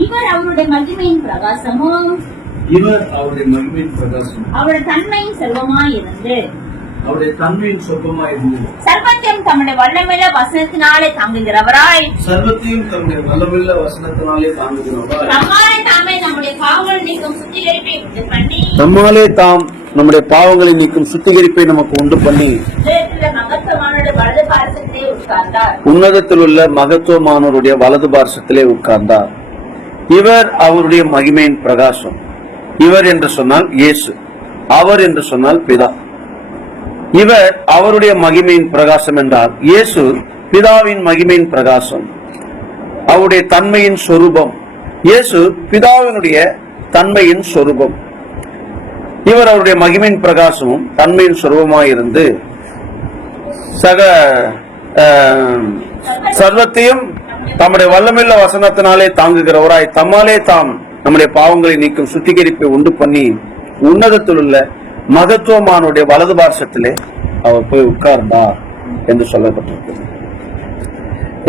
இவர் அவருடைய மகிமையின் பிரகாசமும் அவருடைய தன்மையின் செல்வமாயிருந்து சர்வத்தையும் தம்முடைய வல்லமையுள்ள வசனத்தினாலே தாங்குகிறவராய் தம்மாலே தாமே நம்முடைய பாவங்களை நீக்கும் சுத்திகரிப்பை உண்டு பண்ணி நம்முடைய பாவங்களை நீக்கும் சுத்திகரிப்பை நமக்கு உண்டு பண்ணி உன்னதத்தில் உள்ள மகத்துவமானவருடைய வலது பார்சத்திலே உட்கார்ந்தார். இவர் அவருடைய மகிமையின் பிரகாசம். இவர் என்று சொன்னால் இயேசு, அவர் என்று சொன்னால் பிதா. இவர் அவருடைய மகிமையின் பிரகாசம் என்றால் இயேசு பிதாவின் மகிமையின் பிரகாசம், அவருடைய தன்மையின் சொரூபம். இயேசு பிதாவினுடைய தன்மையின் சொரூபம். இவர் அவருடைய மகிமையின் பிரகாசமும் தன்மையின் சொரூபமாயிருந்து சர்வத்தையும் தம்முடைய வல்லமையுள்ள வசனத்தினாலே தாங்குகிறவராய் தம்மாலே தாம் நம்முடைய பாவங்களை நீக்கும் சுத்திகரிப்பை உண்டு பண்ணி உன்னதத்தில் உள்ள மகத்துவமானுடைய வலது பார்சத்திலே அவர் போய் உட்கார்ந்தார் என்று சொல்லப்பட்டிருக்கிறது.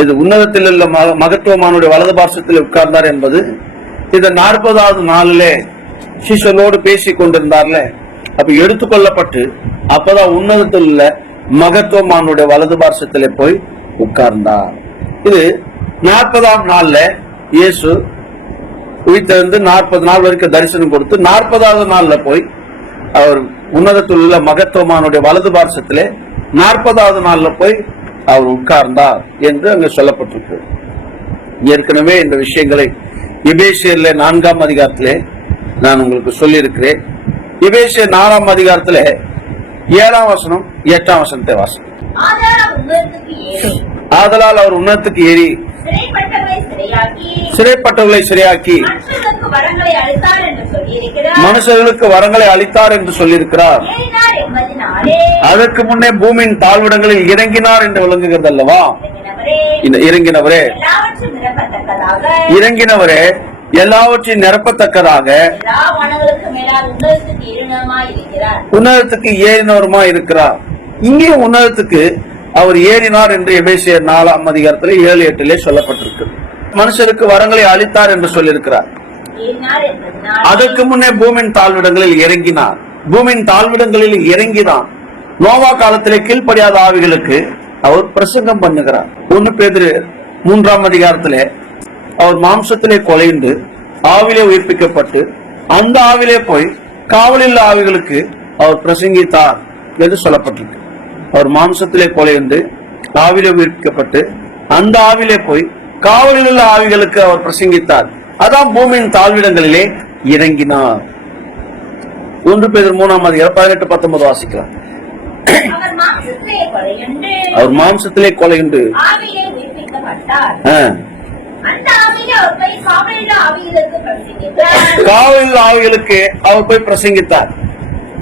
இது உன்னதத்தில் உள்ள மகத்துவமானுடைய வலது பார்சத்தில் உட்கார்ந்தார் என்பது இந்த 40வது நாளிலே சிஷ்யரோடு பேசிக் கொண்டிருந்தார்ல, அப்ப எடுத்துக்கொள்ளப்பட்டு அப்பதான் உன்னதத்தில் உள்ள மகத்துவமானுடைய வலது பார்சத்திலே போய் உட்கார்ந்தார். இது 40ஆம் நாள்ல இயேசு உயிர்த்தெழுந்து 40 நாள் வரைக்கும் தரிசனம் கொடுத்து 40வது நாள்ல போய் அவர் உன்னதத்தில் உள்ள மகத்துவமானுடைய வலது பார்சத்திலே 40வது நாள்ல போய் அவர் உட்கார்ந்தார் என்று அங்கு சொல்லப்பட்டிருக்கு. ஏற்கனவே இந்த விஷயங்களை எபேசியர்ல 4ஆம் அதிகாரத்திலே நான் உங்களுக்கு சொல்லி இருக்கிறேன். எபேசியர் 4ஆம் அதிகாரத்திலே 7ஆம் வசனம் 8ஆம் வசனத்தை வாசம். ஆதலால் அவர் உன்னதத்துக்கு ஏறி சிறைப்பட்டவர்களை சிறையாக்கி மனுஷர்களுக்கு வரங்களை அளித்தார் என்று சொல்லியிருக்கிறார். அதற்கு முன்னே பூமியின் தாழ்விடங்களில் இறங்கினார் என்று விளங்குகிறது அல்லவா? இறங்கினவரே எல்லாவற்றையும் நிரப்பத்தக்கதாக உன்னதத்துக்கு ஏறினவருமா இருக்கிறார். இங்கே உன்னதத்துக்கு அவர் ஏறினார் என்று எபேசியர் 4ஆம் அதிகாரத்தில் 7-8 சொல்லப்பட்டிருக்கு. மனுஷருக்கு வரங்களை அளித்தார் என்று சொல்லியிருக்கிறார். அதற்கு முன்னே பூமியின் தாழ்விடங்களில் இறங்கினார். பூமியின் தாழ்விடங்களில் இறங்கினார். நோவா காலத்திலே கீழ்ப்படியாத ஆவிகளுக்கு அவர் பிரசங்கம் பண்ணுகிறார். 1 பேதுரு 3ஆம் அதிகாரத்திலே அவர் மாம்சத்திலே கொலைந்து ஆவிலே உயிர்ப்பிக்கப்பட்டு அந்த ஆவிலே போய் காவலில் ஆவிகளுக்கு அவர் பிரசங்கித்தார் என்று சொல்லப்பட்டிருக்கு. அவர் மாம்சத்திலே கொலைந்து ஆவிலே உயிர்ப்பிக்கப்பட்டு அந்த ஆவிலே போய் காவலில் உள்ள ஆவிகளுக்கு அவர் பிரசங்கித்தார். அதான் பூமியின் தாழ்விடங்களிலே இறங்கினார். 1 பேதுரு 3ஆம் அதிகாரம் 18-19 வாசிக்கலாம். அவர் மாம்சத்திலே கொலைந்து காவலில் ஆவிகளுக்கு அவர் போய் பிரசங்கித்தார்.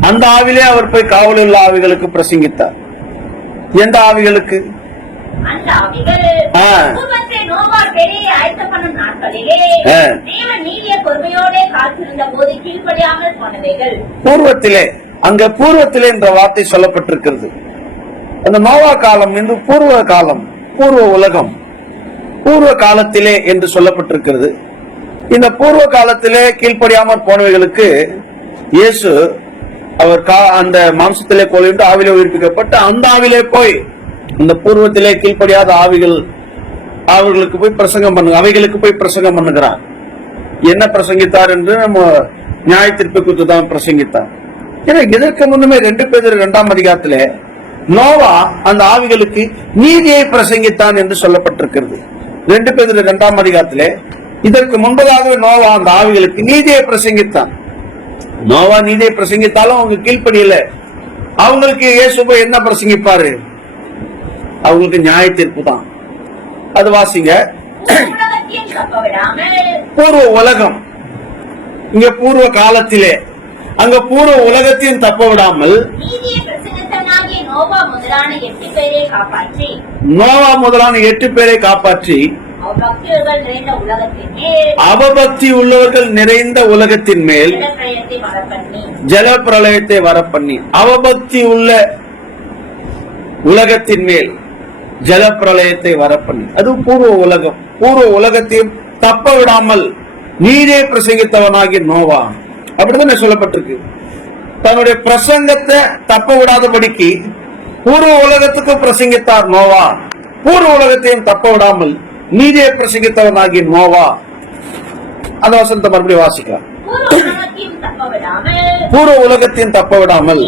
அந்த ஆவிலே அவர் போய் காவலில் ஆவிகளுக்கு பிரசங்கித்தார். எந்த ஆவிகளுக்கு? பூர்வத்திலே, அங்க பூர்வத்திலே என்ற வார்த்தை சொல்லப்பட்டிருக்கிறது. அந்த நோவா காலம் என்று பூர்வ காலம், பூர்வ உலகம், பூர்வ காலத்திலே என்று சொல்லப்பட்டிருக்கிறது. இந்த பூர்வ காலத்திலே கீழ்ப்படியாமற் போனவைகளுக்கு இயேசு அவர் அந்த மாம்சத்திலே கொலைந்து ஆவிலே உயிர்ப்பிக்கப்பட்டு அந்த ஆவிலே போய் இந்த பூர்வத்திலே கீழ்ப்படியாத ஆவிகள் அவர்களுக்கு போய் பிரசங்கம் பண்ணு அவைகளுக்கு போய் பிரசங்கம் பண்ணுகிறார். என்ன பிரசங்கித்தார் என்று நம்ம நியாய தீர்ப்பு குறித்து தான் பிரசங்கித்தார். ஏன்னா இதற்கு முன்னுமே 2 பேதுரு 2ஆம் அதிகாரத்திலே நோவா அந்த ஆவிகளுக்கு நீதியை பிரசங்கித்தான் என்று சொல்லப்பட்டிருக்கிறது. 2 பேதுரு 2ஆம் அதிகாரத்திலே இதற்கு முன்பதாக நோவா அந்த ஆவிகளுக்கு நீதியை பிரசங்கித்தான். நோவா நீதியை பிரசங்கித்தாலும் அவங்க கீழ்ப்படியல. அவங்களுக்கு இயேசு என்ன பிரசங்கிப்பாரு? அவங்களுக்கு நியாய தீர்ப்பு தான். அது வாசிங்க. பூர்வ உலகம், இங்க பூர்வ காலத்திலே, அங்க பூர்வ உலகத்தையும் தப்ப விடாமல் நோவா முதலான 8 பேரை காப்பாற்றி அவபக்தி உள்ளவர்கள் நிறைந்த உலகத்தின் மேல் ஜல பிரளயத்தை வரப்பண்ணி, அவபக்தி உள்ள உலகத்தின் மேல் ஜல பிரளயத்தை வரப்பண்ணி, அது பூர்வ உலகம். பூர்வ உலகத்தையும் தப்ப விடாமல் நீரே பிரசங்கித்தவனாகிய நோவா. அப்படித்தானே சொல்லப்பட்டிருக்கு. தன்னுடைய பிரசங்கத்தை தப்ப விடாதபடிக்கு பூர்வ உலகத்துக்கு பிரசங்கித்தார் நோவா. பூர்வ உலகத்தையும் தப்ப விடாமல் நீரே பிரசங்கித்தவனாகிய நோவா. அந்த வசனத்தை மறுபடியும் வாசிக்கலாம். பூர்வ உலகத்தையும் தப்ப விடாமல்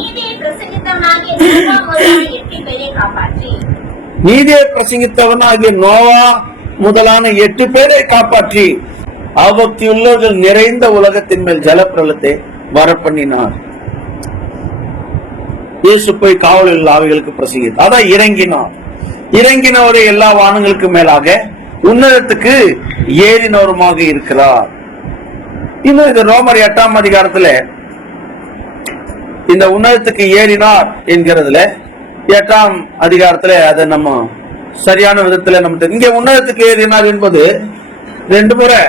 நீதியை பிரசங்கித்தவனாகிய நோவா முதலான 8 பேரை காப்பாற்றி ஆபத்தியுள்ளவர்கள் நிறைந்த உலகத்தின் மேல் ஜலப்பிரளத்தை வரப்பண்ணினார். இயேசு போய் காவலில் ஆவிகளுக்கு பிரசங்கித்தார். அதான் இறங்கினவரை எல்லா வானங்களுக்கு மேலாக உன்னதத்துக்கு ஏறினவருமாக இருக்கிறார். இன்னும் இந்த ரோமர் 8ஆம் அதிகாரத்துல இந்த உன்னதத்துக்கு ஏறினார் என்கிறதுல 8ஆம் அதிகாரத்துல அதை நம்ம சரியான விதத்துல நம்ம இங்க உன்னதத்துக்கு ஏறினார் என்பது 2 முறை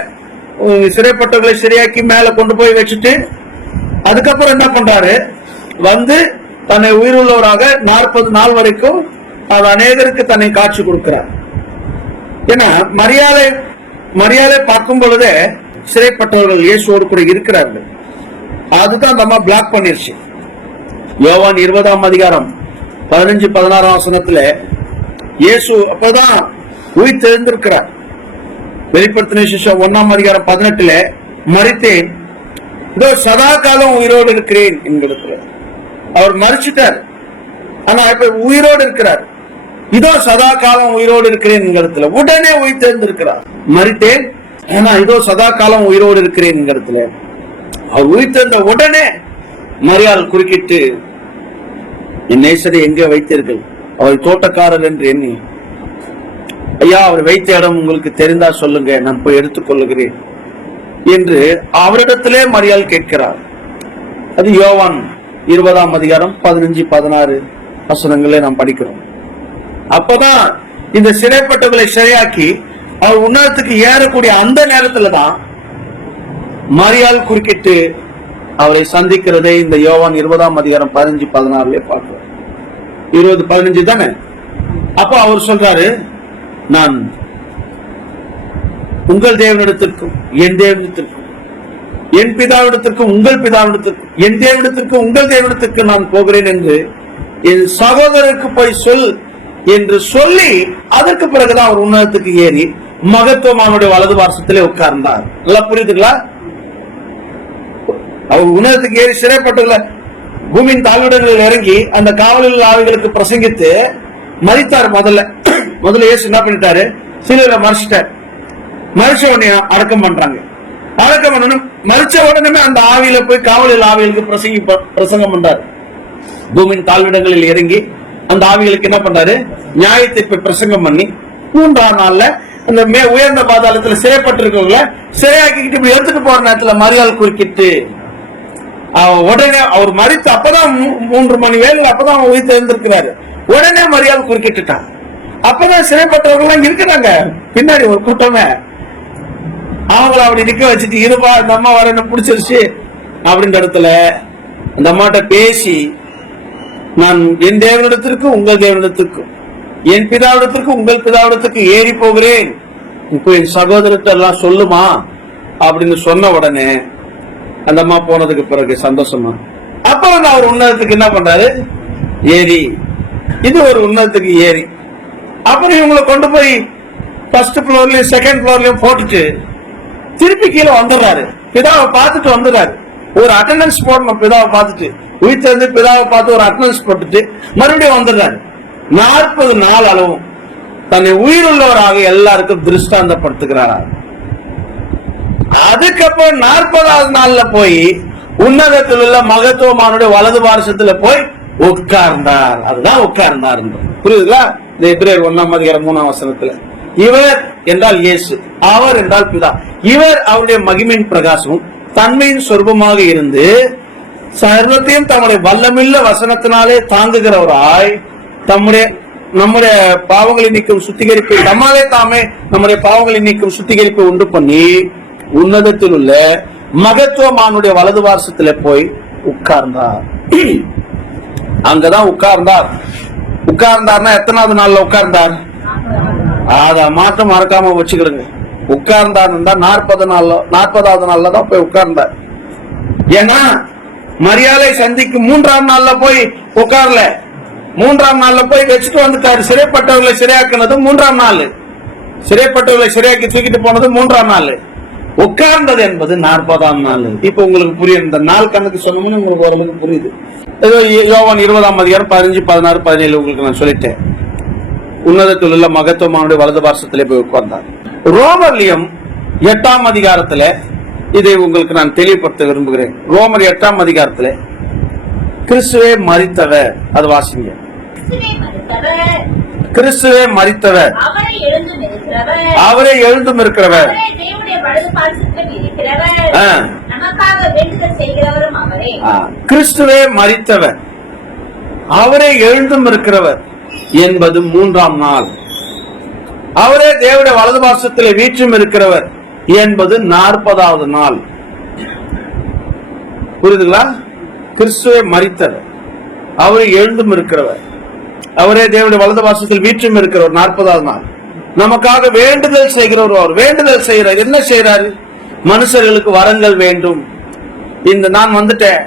சிறைப்பட்டவர்களை சரியாக்கி மேல கொண்டு போய் வச்சுட்டு அதுக்கப்புறம் என்ன பண்றாரு, வந்து தன்னை உயிருள்ளவராக 40 நாள் வரைக்கும் அது அநேகருக்கு தன்னை காட்சி கொடுக்கிறார். ஏன்னா மரியாதை பார்க்கும் பொழுதே சிறைப்பட்டவர்கள் இயேசுவோடு கூட இருக்கிறார்கள். அதுதான் அந்த அம்மா பிளாக் பண்ணிருச்சு. யோவான் 20ஆம் அதிகாரம் 15-16 வசனத்துல இயேசு அப்பதான் உயிர் தெரிந்திருக்கிறார். வெளிப்படுத்தின விசேஷம் 1ஆம் அதிகாரம் 18ல மரித்தேன், இதோ சதா காலம் உயிரோடு இருக்கிறேன் என்கிறார். அவர் மரிச்சிட்டார், ஆனா இப்ப உயிரோடு இருக்கிறார். இதோ சதா காலம் உயிரோடு இருக்கிறேன் என்கிறதுல உடனே உயிர் தெரிந்திருக்கிறார். மரித்தேன், ஆனா இதோ சதா காலம் உயிரோடு இருக்கிறேன் என்கிறதுல அவர் உயிர் தெரிந்த உடனே மரியாள் குறுக்கிட்டு, என் நேசரை எங்கே வைத்தீர்கள்? அவர் தோட்டக்காரர் என்று எண்ணி, ஐயா அவர் வைத்த இடம் உங்களுக்கு தெரிந்தா சொல்லுங்க, நான் போய் எடுத்துக் கொள்ளுகிறேன் என்று அவரிடத்திலே மரியாள் கேட்கிறார். அது யோவான் 20ஆம் அதிகாரம் 15-16 வசனங்களே நாம் படிக்கிறோம். அப்பதான் இந்த சிறைப்பட்டவர்களை சரியாக்கி அவர் உன்னதத்துக்கு ஏறக்கூடிய அந்த நேரத்துலதான் மரியாள் குறுக்கிட்டு அவரை சந்திக்கிறதை இந்த யோவான் 20ஆம் அதிகாரம் 15-16 பார்க்கிறோம். 20-15 தானே. அப்ப அவர் சொல்றாரு, நான் உங்கள் தேவனிடத்திற்கும் என் தேவனிடத்திற்கும் என் பிதாவிடத்திற்கும் உங்கள் பிதாவிடத்திற்கும் என் தேவனிடத்திற்கும் உங்கள் தேவனிடத்திற்கும் நான் போகிறேன் என்று என் சகோதரருக்கு போய் சொல் என்று சொல்லி அதற்கு பிறகுதான் அவர் உன்னதத்துக்கு ஏறி மகத்துவமானுடைய வலது பார்சத்திலே உட்கார்ந்தார். நல்லா புரியுதுங்களா? அவர் உன்னதத்துக்கு ஏறி சிறைப்பட்டுள்ள பூமியின் தாழ்விடங்களில் இறங்கி அந்த காவலில் ஆவிகளுக்கு பிரசங்கித்து மரித்தார். முதல்ல இயேசு என்ன பண்ணிட்டாரு, சிலுவையில மரிச்சிட்டார். மரிச்ச உடனே அடக்கம் பண்றாங்க. அடக்கம் பண்ணணும் மரிச்ச உடனே அந்த ஆவியில போய் காவலில் ஆவிகளுக்கு பிரசங்கம் பண்றாரு. பூமியின் தாழ்விடங்களில் இறங்கி அந்த ஆவிகளுக்கு என்ன பண்றாரு, நியாயத்தை போய் பிரசங்கம் பண்ணி 3ஆம் நாள்ல அந்த உயர்ந்த பாதாளத்துல சிறைப்பட்டிருக்கவங்கள சிறையாக்கிட்டு இப்படி எடுத்துட்டு போற நேரத்துல மரியாள் குறுக்கிட்டு உடனே அவர் மரித்து அப்பதான் 3 மணி வேலை அப்பதான் உயிர் தெரிந்திருக்கிறாரு. உடனே மரியாள் குறுக்கிட்டுட்டான். அப்பதான் சிறைப்பட்டவர்கள் இருக்கிறாங்க பின்னாடி ஒரு கூட்டமே. அவங்கள அப்படி நிக்க வச்சுட்டு இருப்பா இந்த அம்மா வர என்ன பிடிச்சிருச்சு அப்படின்ற இடத்துல அந்த அம்மாட்ட பேசி, நான் என் தேவனிடத்திற்கும் உங்கள் தேவனிடத்திற்கும் என் பிதாவிடத்திற்கும் உங்கள் பிதாவிடத்திற்கு ஏறி போகிறேன், இப்போ என் சகோதரத்தை எல்லாம் சொல்லுமா அப்படின்னு சொன்ன உடனே அந்த அம்மா போனதுக்கு பிறகு சந்தோஷமா அப்புறம் அவர் உன்னதத்துக்கு என்ன பண்றாரு, ஏறி இது ஒரு உன்னதத்துக்கு ஏறி அப்புறம் இவங்களை கொண்டு போய் 1st ஃப்ளோர்லயும் 2nd ஃப்ளோர்லயும் போட்டுட்டு திருப்பி கீழே வந்துடுறாரு. பிதாவை பார்த்துட்டு வந்துடுறாரு. ஒரு அட்டெண்டன்ஸ் போடணும். பிதாவை பார்த்துட்டு உயிர் தெரிந்து பிதாவை பார்த்து ஒரு அட்டெண்டன்ஸ் போட்டுட்டு மறுபடியும் வந்துடுறாரு. 40 நாள் அளவும் தன்னை உயிருள்ளவராக எல்லாருக்கும் திருஷ்டாந்தப்படுத்துகிறாரா. அதுக்கப்புறம் 40ஆவது நாள்ல போய் உன்னதத்தில் உள்ள மகத்துவமானுடைய வலது பார்சத்துல போய் உட்கார்ந்தார். அதுதான் உட்கார்ந்தார். புரியுதுங்களா? இந்த எபிரேயர் 1ஆம் அதிகாரம் 3ஆம் வசனத்துல இவர் என்றால் இயேசு, அவர் என்றால் பிதா. இவர் அவருடைய மகிமையின் பிரகாசமும் தன்மையின் சொரூபமாக இருந்து சர்வத்தையும் தம்முடைய வல்லமில்ல வசனத்தினாலே தாங்குகிறவராய் நம்முடைய பாவங்களை நீக்கும் சுத்திகரிப்பை நம்முடைய பாவங்களை நீக்கும் சுத்திகரிப்பை உண்டு பண்ணி உன்னதத்தில் உள்ள மகத்துவமானுடைய வலது பார்சத்துல போய் உட்கார்ந்தார். அங்கதான் உட்கார்ந்தார்னா எத்தனாவது நாள்ல உட்கார்ந்தார்? அத மாற்றம் மறக்காம வச்சுக்கிடுங்க. உட்கார்ந்தார் 40வது நாள்ல தான் போய் உட்கார்ந்தார். ஏன்னா மரியாதை சந்திக்கும் 3ஆம் நாள்ல போய் உட்கார்ல, 3ஆம் நாள்ல போய் வச்சுட்டு வந்துட்டாரு. சிறைப்பட்டவர்களை சிறையாக்குனது 3ஆம் நாள், சிறைப்பட்டவர்களை சிறையாக்கி தூக்கிட்டு போனது 3ஆம் நாள், உட்கார்ந்தது என்பது 40ஆம் நாள். இப்ப உங்களுக்கு புரியும், இந்த நாள் கணக்கு சொன்னோம்னு உங்களுக்கு ஓரளவுக்கு புரியுது. ஏதோ யோவான் 20ஆம் அதிகாரம் 15, 16, 17 உங்களுக்கு நான் சொல்லிட்டேன். உன்னதத்தில் உள்ள மகத்துவமானுடைய வலது பார்சத்திலே போய் உட்கார்ந்தார். ரோமர்லியம் 8ஆம் அதிகாரத்துல இதை உங்களுக்கு நான் தெளிவுபடுத்த விரும்புகிறேன். ரோமர் 8ஆம் அதிகாரத்துல கிறிஸ்துவே மரித்தவர், அது வாசிங்க. கிறிஸ்துவே மரித்தவர், அவரே எழுந்தும் இருக்கிறவர், கிறிஸ்துவே மரித்தவர், அவரே எழுந்தும் இருக்கிறவர் என்பது 3ஆம் நாள். அவரே தேவனுடைய வலது பார்சத்திலே வீற்றும் இருக்கிறவர் என்பது 40வது நாள். புரியுதுங்களா? கிறிஸ்துவே மரித்தவர், அவரே எழுந்தும் இருக்கிறவர், அவரே தேவனுடைய வலது பார்சத்தில் வீற்றும் இருக்கிறவர் 40வது நாள். நமக்காக வேண்டுதல் செய்கிறவர். அவர் வேண்டுதல் செய்கிறார். என்ன செய்யறாரு? மனுஷர்களுக்கு வரங்கள் வேண்டும். இந்த நான் வந்துட்டேன்,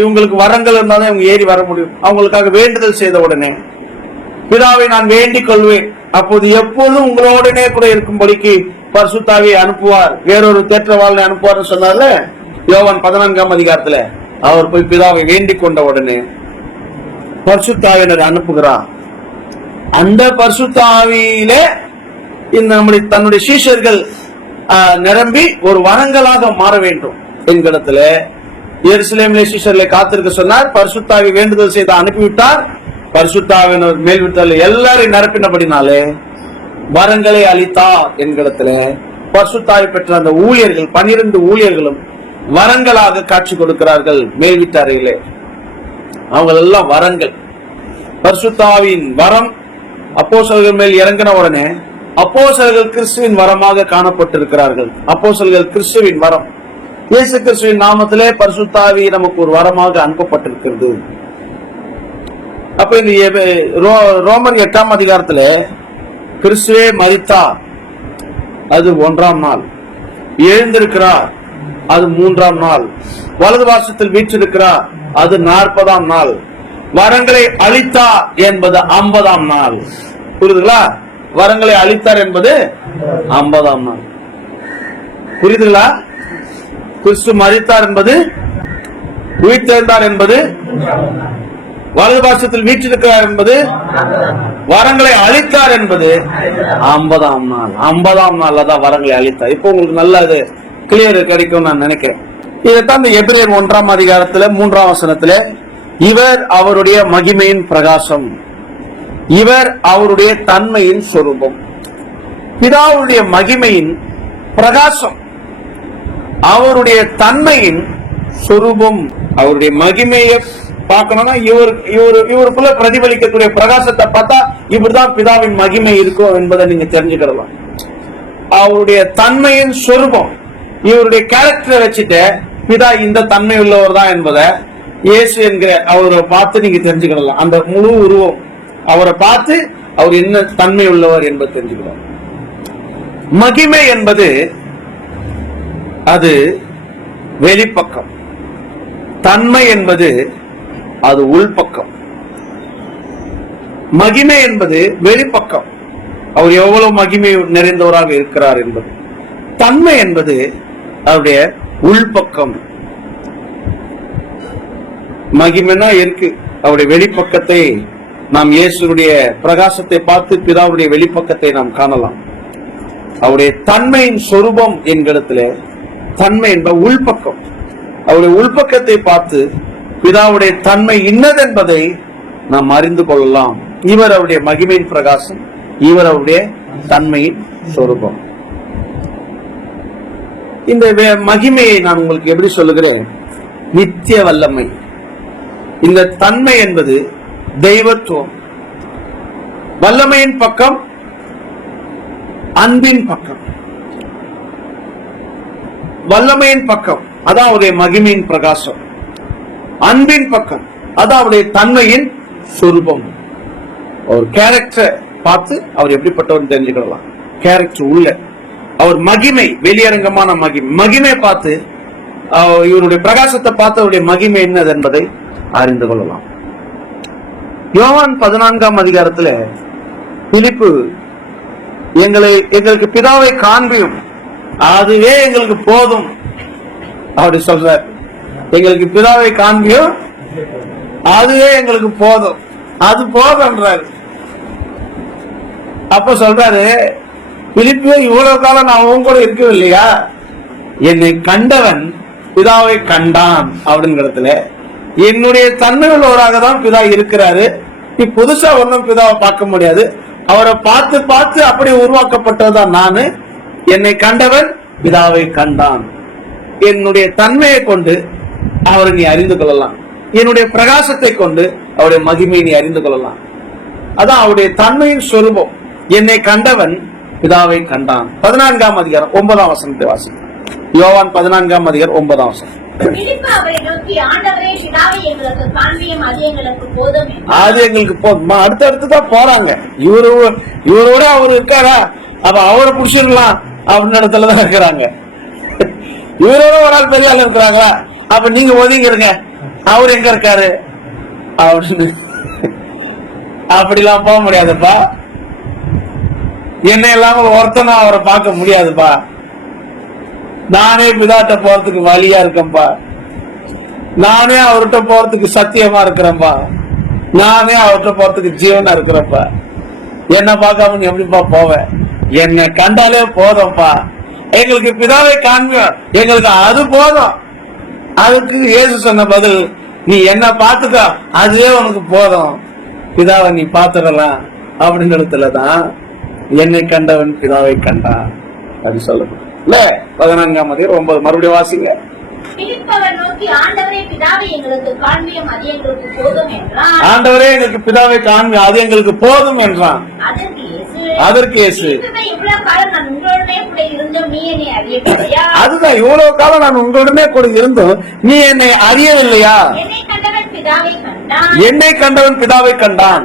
இவங்களுக்கு வரங்கள் இருந்தாலும் இவங்க ஏறி வர முடியும். அவங்களுக்காக வேண்டுதல் செய்த உடனே பிதாவை நான் வேண்டிக் கொள்வேன், அப்போது எப்போதும் உங்களோடனே கூட இருக்கும்படிக்கு பரிசுத்தாவியை அனுப்புவார், வேறொரு தேற்றவாளனை அனுப்புவார் சொன்னார்ல யோவான் 14ஆம் அதிகாரத்துல. அவர் போய் பிதாவை வேண்டிக் கொண்ட உடனே பரிசுத்தாவியனர் அனுப்புகிறார். அந்த பரிசுத்தாவியிலே இந்த நம்முடைய தன்னுடைய சீஷர்கள் நிரம்பி ஒரு வரங்களாக மாற வேண்டும் என்கிடத்துல எருசலேமிலே சீஷர்களை காத்திருக்க சொன்னார். பரிசுத்தாவி வேண்டுதல் செய்து அனுப்பிவிட்டார். பரிசுத்தாவினர் மேல் விட்டால் எல்லாரையும் நிரப்பினபடினாலே வரங்களை அளித்தார் என்கிடத்துல பரிசுத்தாவி பெற்ற அந்த ஊழியர்கள் 12 ஊழியர்களும் வரங்களாக காட்சி கொடுக்கிறார்கள் மேல் வீட்டார்களே. அவங்க எல்லாம் வரங்கள். பரிசுத்தாவின் வரம் அப்போஸ்தலர்கள் மேல் இறங்கின உடனே அப்போஸ்தலர்கள் கிறிஸ்துவின் வரமாக காணப்பட்டிருக்கிறார்கள். அப்போஸ்தலர்கள் கிறிஸ்துவின் வரம், இயேசு கிறிஸ்துவின் நாமத்திலே பரிசுத்தாவி நமக்கு ஒரு வரமாக அனுப்பப்பட்டிருக்கிறது. அப்ப இந்த ரோமர் 8ஆம் அதிகாரத்துல கிறிஸ்துவே மரித்தார், அது 1ஆம் நாள். எழுந்திருக்கிறார், அது 3ஆம் நாள். வலது பார்சத்தில் வீற்றிருக்கிறார், அது 40ஆம் நாள். வரங்களை அளித்தார் என்பது 50ஆம் நாள். புரியுதுங்களா? வரங்களை அளித்தார் என்பது 50ஆம் நாள். புரியுதுங்களா? கிறிஸ்து மரித்தார் என்பது, உயிர்த்தெழுந்தார் என்பது, வலது பார்சத்தில் வீற்றிருக்கிறார் என்பது, வரங்களை அளித்தார் என்பது 50ஆம் நாள். 50ஆம் நாள்ல தான் வரங்களை அளித்தார். இப்போ உங்களுக்கு நல்ல அது கிளியர் கிடைக்கும் நான் நினைக்கிறேன். இதைத்தான் இந்த எபிரேயர் 1ஆம் அதிகாரத்துல 3ஆம் வசனத்துல இவர் அவருடைய மகிமையின் பிரகாசம், இவர் அவருடைய தன்மையின் சொரூபம். பிதாவுடைய மகிமையின் பிரகாசம், அவருடைய தன்மையின் சொரூபம். அவருடைய மகிமையை பார்க்கணும்னா இவருக்குள்ள பிரதிபலிக்கக்கூடிய பிரகாசத்தை பார்த்தா இப்படிதான் பிதாவின் மகிமை இருக்கும் என்பதை நீங்க தெரிஞ்சுக்கலாம். அவருடைய தன்மையின் சொரூபம், இவருடைய கேரக்டரை வச்சுட்டு பிதா இந்த தன்மை உள்ளவர் தான் என்பதை இயேசு என்கிற அவரை பார்த்து நீங்க தெரிஞ்சுக்கலாம். அந்த முழு உருவம் அவரை பார்த்து அவர் என்ன தன்மை உள்ளவர் என்பது தெரிஞ்சுக்கலாம். மகிமை என்பது அது வெளிப்பக்கம், தன்மை என்பது அது உள்பக்கம். மகிமை என்பது வெளிப்பக்கம், அவர் எவ்வளவு மகிமை நிறைந்தவராக இருக்கிறார் என்பது. தன்மை என்பது அவருடைய உள்பக்கம். மகிமைனா இருக்கு, அவருடைய வெளிப்பக்கத்தை நாம் இயேசுடைய பிரகாசத்தை பார்த்து பிதாவுடைய வெளிப்பக்கத்தை நாம் காணலாம். அவருடைய தன்மையின் சொரூபம் என்கிடத்துல தன்மை என்ப உள்பக்கம். அவருடைய உள்பக்கத்தை பார்த்து பிதாவுடைய தன்மை இன்னதென்பதை நாம் அறிந்து கொள்ளலாம். இவர் அவருடைய மகிமையின் பிரகாசம், இவர் அவருடைய தன்மையின் சொரூபம். இந்த மகிமையை நான் உங்களுக்கு எப்படி சொல்லுகிறேன்? நித்திய வல்லமை. இந்த தன்மை என்பது தெய்வத்துவம். வல்லமையின் பக்கம் அன்பின் பக்கம். வல்லமையின் பக்கம் அதான் அவருடைய மகிமையின் பிரகாசம். அன்பின் பக்கம் அதான் அவருடைய தன்மையின் சொரூபம். ஒரு கேரக்டரை பார்த்து அவர் எப்படிப்பட்டவர் தெரிஞ்சுக்கலாம். கேரக்டர் உள்ள அவர் மகிமை, வெளியரங்கமான மகிமை பார்த்து, இவருடைய பிரகாசத்தை பார்த்து அவருடைய மகிமை என்னது என்பதை அறிந்து கொள்ளலாம். யோவான் 14ஆம் அதிகாரத்துல பிலிப்பு எங்களுக்கு பிதாவை காண்பியும், அதுவே எங்களுக்கு போதும் அப்படி சொல்றார். எங்களுக்கு பிதாவை காண்பியும், அதுவே எங்களுக்கு போதும், அது போதும்ன்றாரு. அப்ப சொல்றாரு, பிலிப்பு இவ்வளவு காலம் நான் உன் கூட இருக்கவே இல்லையா, என்னை கண்டவன் பிதாவை கண்டான் அப்படிங்கிறதுல என்னுடைய தன்மையுள்ளவராக தான் பிதா இருக்கிறாரு. நீ புதுசா ஒன்னும் பிதாவை பார்க்க முடியாது, அவரை பார்த்து பார்த்து அப்படி உருவாக்கப்பட்டதுதான் நானு. என்னை கண்டவன் பிதாவை கண்டான். என்னுடைய தன்மையை கொண்டு அவரை நீ அறிந்து கொள்ளலாம், என்னுடைய பிரகாசத்தை கொண்டு அவருடைய மகிமையை நீ அறிந்து கொள்ளலாம். அதான் அவருடைய தன்மையின் சொரூபம். என்னை கண்டவன் பிதாவை கண்டான். 14ஆம் அதிகாரம் 9ஆம் வசனத்தை வாசி. யோவான் 14ஆம் அதிகாரம் 9ஆம் வசனம். அது எங்களுக்கு போதும். அடுத்தடுத்துதான் போறாங்க. இவரோட அவரு இருக்காரா, அப்ப அவரை புடிச்சிடலாம் அப்படின்னு இடத்துலதான் இருக்கிறாங்க. இவரோட ஒரு ஆள் பெரிய ஆள் இருக்கிறாங்களா, அப்ப நீங்க ஒதுங்கிருங்க, அவர் எங்க இருக்காரு அப்படின்னு. அப்படிலாம் போக முடியாதுப்பா. என்ன இல்லாம ஒருத்தனா அவரை பார்க்க முடியாதுப்பா. நானே பிதாட்ட போறதுக்கு வழியா இருக்கேன்பா, நானே அவர்கிட்ட போறதுக்கு சத்தியமா இருக்கிறேன்பா, நானே அவர்கிட்ட போறதுக்கு ஜீவனா இருக்கிறேன்ப்பா. என்ன பார்க்காம நீ எப்படிப்பா போவேன்? என்னை கண்டாலே போதும்ப்பா, எங்களுக்கு பிதாவை காண்பிய, எங்களுக்கு அது போதும். அதுக்கு இயேசு சொன்ன பதில், நீ என்ன பார்த்துக்க, அதுவே உனக்கு போதும், பிதாவை நீ பார்த்துடலாம் அப்படின்னு இடத்துலதான் என்னை கண்டவன் பிதாவை கண்டான் அது சொல்லணும். 14ஆம் அதிகாரம் 9 மறுபடியும் வாசிங்க. ஆண்டவரே எங்களுக்கு பிதாவை காண்பி, அது எங்களுக்கு போதும் என்றான். அதற்கு இயேசு, அதுதான் இவ்வளவு காலம் நான் உங்களுடனே கூட இருந்தும் நீ என்னை அறியவில்லையா? என்னை கண்டவன் பிதாவை கண்டான். என்னை கண்டவன் பிதாவை கண்டான்,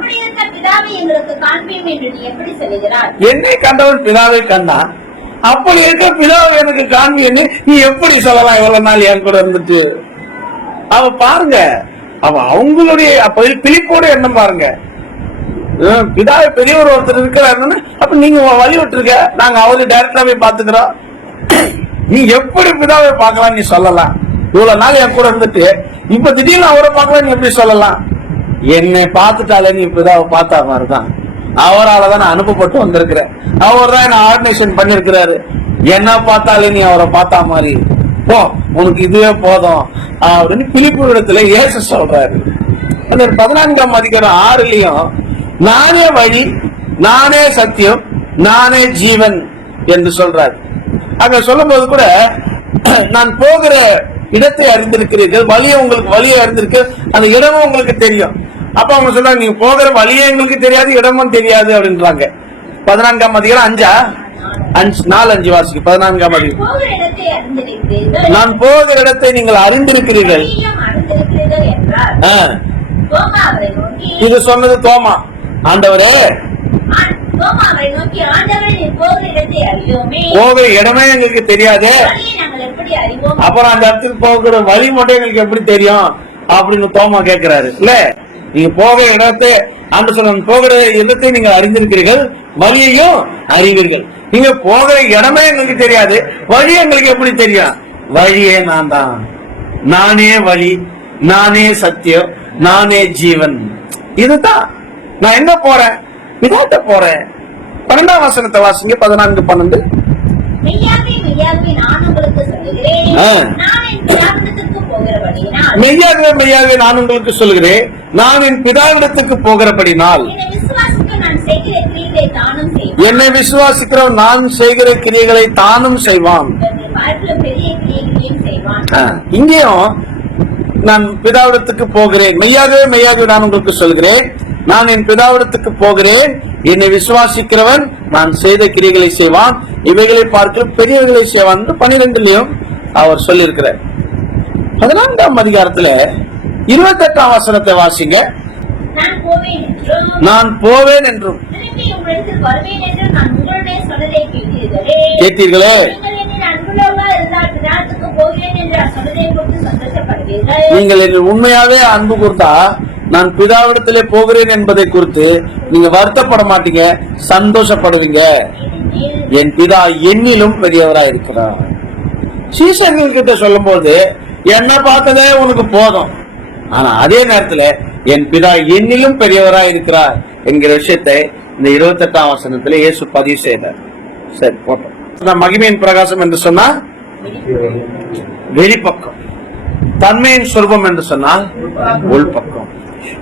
அப்படி இருக்க பிதாவை எனக்கு காண்பின்னு நீ எப்படி சொல்லலாம்? இவ்வளவு நாள் என் கூட இருந்துட்டு. அவ பாருங்க, அவ அவங்களுடைய பிலிப்போட எண்ணம் பாருங்க. பிதாவை பெரியவர் ஒருத்தர் இருக்கிறாருன்னு, அப்ப நீங்க வழி விட்டுருக்க, நாங்க அவரு டைரக்டாவே பாத்துக்கிறோம். நீ எப்படி பிதாவை பார்க்கலாம் நீ சொல்லலாம்? இவ்வளவு நாள் என் கூட இருந்துட்டு இப்ப திடீர்னு அவரை பார்க்கலாம் நீ எப்படி சொல்லலாம்? என்னை பார்த்துட்டாலே நீ பிதாவை பார்த்தா மாதிரிதான். அவரால் நான் அனுப்பப்பட்டு வந்திருக்கிறேன், அவர் தான் என்ன ஆர்டினேஷன் பண்ணிருக்கிறாரு. என்ன பார்த்தாலே நீ அவரை பார்த்தா மாதிரி போ, உனக்கு இதுவே போதும் அப்படின்னு பிலிப்பு இடத்துல இயேசு சொல்றாரு. அந்த 14ஆம் அதிகாரம் 6லயும் நானே வழி, நானே சத்தியம், நானே ஜீவன் என்று சொல்றாரு. அங்க சொல்லும் போது கூட நான் போகிற இடத்தை அறிந்திருக்கிறீர்கள், வழியை அறிந்திருக்கு, அந்த இடமும் உங்களுக்கு தெரியும். அப்ப அவங்க சொல்றாங்க, நீங்க போகிற வழியே எங்களுக்கு தெரியாது, இடமும் தெரியாது அப்படின்றாங்க. 14ஆம் அதிகாரம் 4:5 வாசிக்கு. 14ஆம் அதிகாரம், நான் போகிற இடத்தை நீங்கள் அறிந்திருக்கிறீர்கள். இது சொன்னது தோமா. ஆண்டவரே, போகிற இடமே எங்களுக்கு தெரியாது, அப்புறம் அந்த இடத்துக்கு போகிற வழி மட்டும் எங்களுக்கு எப்படி தெரியும் அப்படின்னு தோமா கேட்கிறாரு. இல்ல, நீங்க போகிற இடத்தை ஆண்டு சொல்ல, போகிற இடத்தை நீங்க அறிந்திருக்கிறீர்கள், வழியையும் அறிவீர்கள். நீங்க போகிற இடமே எங்களுக்கு தெரியாது, வழி எங்களுக்கு எப்படி தெரியும்? வழியே நான் தான், நானே வழி, நானே சத்தியம், நானே ஜீவன். இதுதான். நான் எங்க போறேன்? பிதாட்ட போறேன். 12ஆம் வசனத்தை வாசிங்க. 14:12. மெய்யாகவே மெய்யாகவே நான் உங்களுக்கு சொல்லுகிறேன், நான் என் பிதாவிடத்துக்கு போகிறபடினால் என்னை விசுவாசிக்கிறவன் நான் செய்கிற கிரியைகளை தானும் செய்வான். இங்கேயும் நான் பிதாவிடத்துக்கு போகிறேன், மெய்யாகவே மெய்யாகவே நான் உங்களுக்கு சொல்கிறேன், நான் என் பிதாவிடத்துக்கு போகிறேன், என்னை விசுவாசிக்கிறவன் நான் செய்த கிரியைகளை செய்வான், இவைகளை பார்க்க பெரியவர்களை செய்வான். 12லயும் அவர் சொல்லியிருக்கிறார். 14ஆம் அதிகாரத்துல 28ஆம் வசனத்தை வாசிங்க. நான் போவேன் என்றும் சொன்னதை கேட்டீர்களே. கேட்டீர்களே. நீங்கள் என்னில் அன்புள்ளவர்களாய் இருந்தால் பிதாவுக்கு போகிறேன் என்று சொன்னதை குறித்து சந்தோஷப்படுவீர்கள். நீங்கள் என்னில் உண்மையாவே அன்பு கூர்ந்தா நான் பிதாவிடத்திலே போகிறேன் என்பதை குறித்து நீங்க வருத்தப்பட மாட்டீங்க, சந்தோஷப்படுவீங்க. என் பிதா என்னிலும் பெரியவராய் இருக்கிறார். சீசர்கள் கிட்ட சொல்லும் போது என்ன பார்த்ததே உனக்கு போதும், ஆனா அதே நேரத்துல என் பிதா என்னிலும் பெரியவராய் இருக்கிறார் என்கிற விஷயத்தை இந்த 28ஆம் வசனத்துல இயேசு பதிவு செய்தார். சரி, போட்டோம். மகிமையின் பிரகாசம் என்று சொன்னா வெளிப்பக்கம், தன்மையின் சொரூபம் என்று சொன்னால் உள்பக்கம்.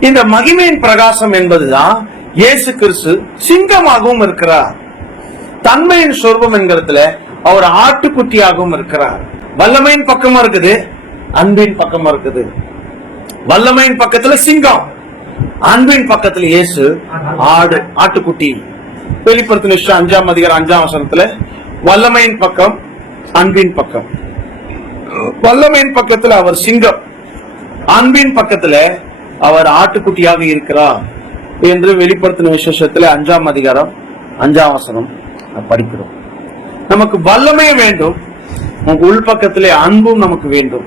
இந்த மகிமையின் பிரகாசம் என்பதுதான் இயேசு கிறிஸ்து சிங்கமாகவும் இருக்கிறார். தன்மையின் சொரூபம் என்கிறதுல அவர் ஆட்டுக்குட்டியாகவும் இருக்கிறார். வல்லமையின் பக்கமா இருக்குது, அன்பின் பக்கமா இருக்குது. வல்லமையின் பக்கத்துல சிங்கம், அன்பின் பக்கத்துல இயேசு ஆட்டுக்குட்டி. வெளிப்படுத்தின 5ஆம் அதிகாரம் 5ஆம் வசனத்துல வல்லமையின் பக்கம், அன்பின் பக்கம். வல்லமையின் பக்கத்துல அவர் சிங்கம், அன்பின் பக்கத்துல அவர் ஆட்டுக்குட்டியாக இருக்கிறார் என்று வெளிப்படுத்தின விசேஷத்துல 5ஆம் அதிகாரம் 5ஆம் வசனம் படிக்கிறோம். நமக்கு வல்லமை வேண்டும், நமக்கு உள்பக்கத்திலே அன்பும் நமக்கு வேண்டும்.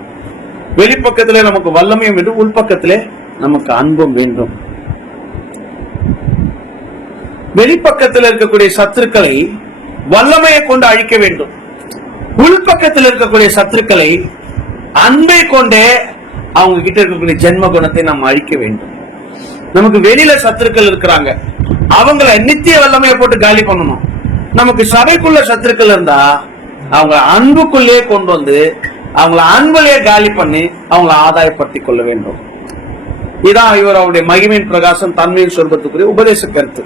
வெளிப்பக்கத்திலே நமக்கு வல்லமையும் வேண்டும், உள்பக்கத்திலே நமக்கு அன்பும் வேண்டும். வெளிப்பக்கத்தில் இருக்கக்கூடிய சத்துருக்களை வல்லமையை கொண்டு அழிக்க வேண்டும். உள்பக்கத்தில் இருக்கக்கூடிய சத்துருக்களை அன்பை கொண்டே அவங்க கிட்ட இருக்கக்கூடிய ஜென்ம குணத்தை நாம் அழிக்க வேண்டும். நமக்கு வெளியில சத்துருக்கள் இருக்கிறாங்க, அவங்களை நித்திய வல்லமையை போட்டு காலி பண்ணணும். நமக்கு சபைக்குள்ள சத்துருக்கள் இருந்தா அவங்க அன்புக்குள்ளே கொண்டு வந்து அவங்கள அன்புலே காலி பண்ணி அவங்கள ஆதாயப்படுத்திக் கொள்ள வேண்டும். இதான் இவர் அவருடைய மகிமையின் பிரகாசம், தன்மையின் சொர்க்கத்துக்குரிய உபதேச கருத்து.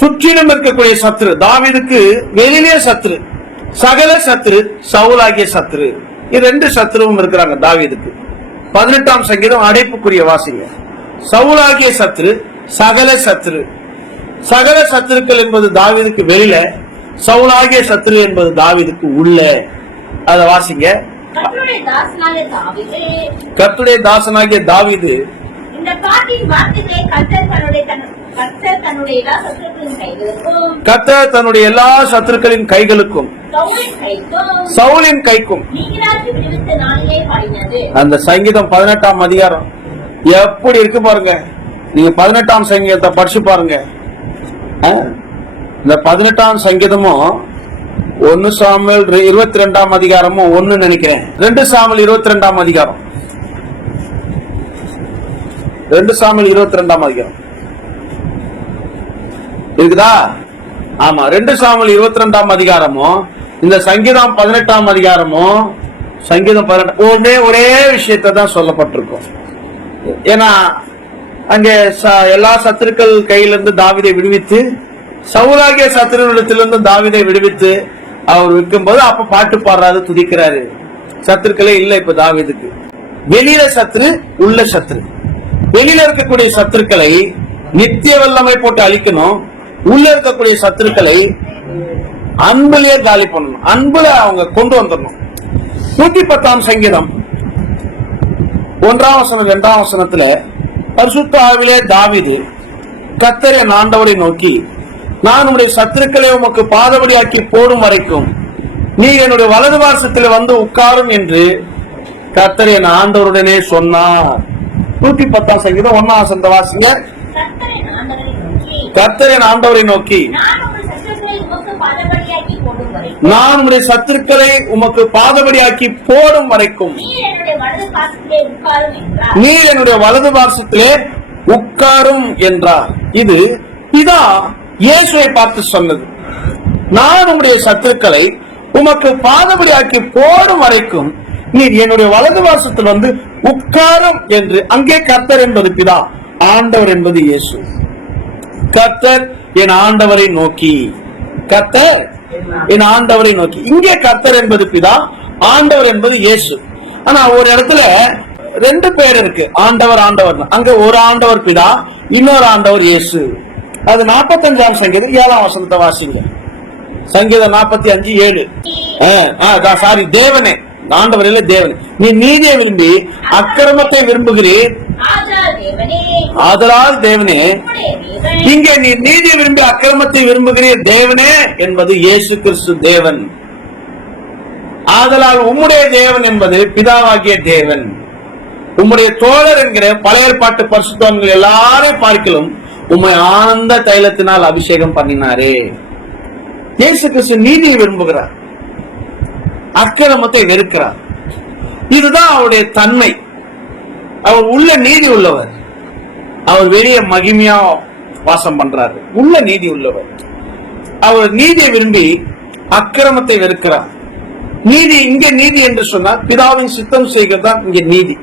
சுற்றிலும் இருக்கக்கூடிய சத்துரு, தாவீதுக்கு வெளியிலே சத்துரு, சகல சத்துரு, சவுலாகிய சத்துரு. இது 2 சத்துருவும் இருக்கிறாங்க தாவீதுக்கு. 18ஆம் சங்கீதம் அடைப்புக்குரிய வாசிங்க. சவுலாகிய சத்துரு, சகல சத்துரு. சகல சத்துருக்கள் என்பது தாவீதுக்கு வெளியில, சவுலாகிய சத்துரு என்பது தாவீதுக்கு உள்ள. அத வாசிங்க. கர்த்தருடைய தாசனாகிய தாவீது இந்த பாட்டின் வார்த்தைகளை கர்த்தர் தன்னுடைய எல்லா சத்துருக்களின் கைகளுக்கும் சவுலின் கைக்கும். அந்த சங்கீதம் 18ஆம் அதிகாரம் எப்படி இருக்கு பாருங்க. நீங்க 18ஆம் சங்கீதத்தை படிச்சு பாருங்க. இந்த 18ஆம் சங்கீதமும் 1 சாமுவேல் 22ஆம் அதிகாரமும் ஒன்னு நினைக்கிறேன். 2 சாமுவேல் 22ஆம் அதிகாரம், 2 சாமுவேல் 22ஆம் அதிகாரம் இருக்குதா? ஆமா, 2 சாமுவேல் 22ஆம் அதிகாரமும் இந்த சங்கீதம் 18ஆம் அதிகாரமும் சங்கீதம் 18 ஒரே விஷயத்தை தான் சொல்லப்பட்டிருக்கும். ஏன்னா அங்கே எல்லா சத்துருக்கள் கையிலிருந்து தாவீதை விடுவித்து, சவுலாகிய சத்துருவிடத்திலிருந்து தாவீதை விடுவித்து அவர் விற்கும் போது அப்ப பாட்டு பாடுறாரு, துதிக்கிறாரு. சத்துருக்களே இல்ல இப்ப தாவீதுக்கு. வெளியில சத்துரு, உள்ள சத்துரு. வெளியில இருக்கக்கூடிய சத்துருக்களை நித்திய வல்லமை போட்டு அழிக்கணும். உள்ள இருக்கக்கூடிய சத்துருக்களை அன்புலயே காலி பண்ணணும், அன்புல அவங்க கொண்டு வந்துடணும். 110ஆம் சங்கீதம் 1ஆம் வசனம் 2ஆம் வசனத்துல பரிசுத்த ஆவியிலே தாவீது கர்த்தர் என் ஆண்டவரை நோக்கி, நான் உங்களுடைய சத்துருக்களை உமக்கு பாதபடியாக்கி போடும் வரைக்கும் நீ என்னுடைய வலது வாசத்தில் வந்து உட்காரும் என்று கர்த்தர் என் ஆண்டவருடனே சொன்னார். 110ஆம் சங்கீதம் 1ஆம் வசனத்தை வாசிங்க. கர்த்தர் என் ஆண்டவரை நோக்கி, நான் உங்களுடைய சத்துருக்களை உமக்கு பாதபடியாக்கி போடும் வரைக்கும் நீர் என்னுடைய வலது பார்சத்திலே உட்காரும் என்றார். இது பிதா இயேசுவை பார்த்து சொன்னது. நான் உங்களுடைய சத்துருக்களை உமக்கு பாதபடியாக்கி போடும் வரைக்கும் நீர் என்னுடைய வலது வாசத்தில் வந்து உட்காரும் என்று. அங்கே கர்த்தர் என்பது பிதா, ஆண்டவர் என்பது இயேசு. கர்த்தர் என் ஆண்டவரை நோக்கி, கர்த்தர் என் ஆண்டவரை நோக்கி. இங்கே கர்த்தர் என்பது பிதா, ஆண்டவர் என்பது இயேசு. ஆனா ஒரு இடத்துல 2 பேர் இருக்கு, ஆண்டவர் ஆண்டவர். அங்க ஒரு ஆண்டவர் பிதா, இன்னொரு ஆண்டவர் இயேசு. அது 45ஆம் சங்கீதம் 7ஆம் வசனத்தை வாசிங்க. சங்கீதம் 45:7. சாரி, தேவனே, ஆண்டவர் இல்ல தேவனே, நீ நீதியை விரும்பி அக்கிரமத்தை விரும்புகிறீர், ஆதலால் தேவனே இங்கே நீ நீதி விரும்பி அக்கிரமத்தை விரும்புகிறீர் தேவனே என்பது இயேசு கிறிஸ்து தேவன். ஆதலால் உம்முடைய தேவன் என்பது பிதாவாகிய தேவன். உம்முடைய தோழர் என்கிற பழைய ஏற்பாட்டு பரிசுத்தவான்கள் எல்லாரையும் பார்க்கலும் உம்மை ஆனந்த தைலத்தினால் அபிஷேகம் பண்ணினாரே. இயேசு கிறிஸ்து நீதியை விரும்புகிறார், அக்கிரமத்தை வெறுக்கிறார். இதுதான் அவருடைய தன்மை. அவர் உள்ள நீதி உள்ளவர், அவர் வெளியே மகிமையா வாசம் பண்றாரு. உள்ள நீதி உள்ளவர். அவர் நீதியை விரும்பி அக்கிரமத்தை வெறுக்கிறார். நீதி, இங்க நீதி என்று சொன்னால் பிதாவின் சித்தம் செய்கிறதான் இங்க நீதி.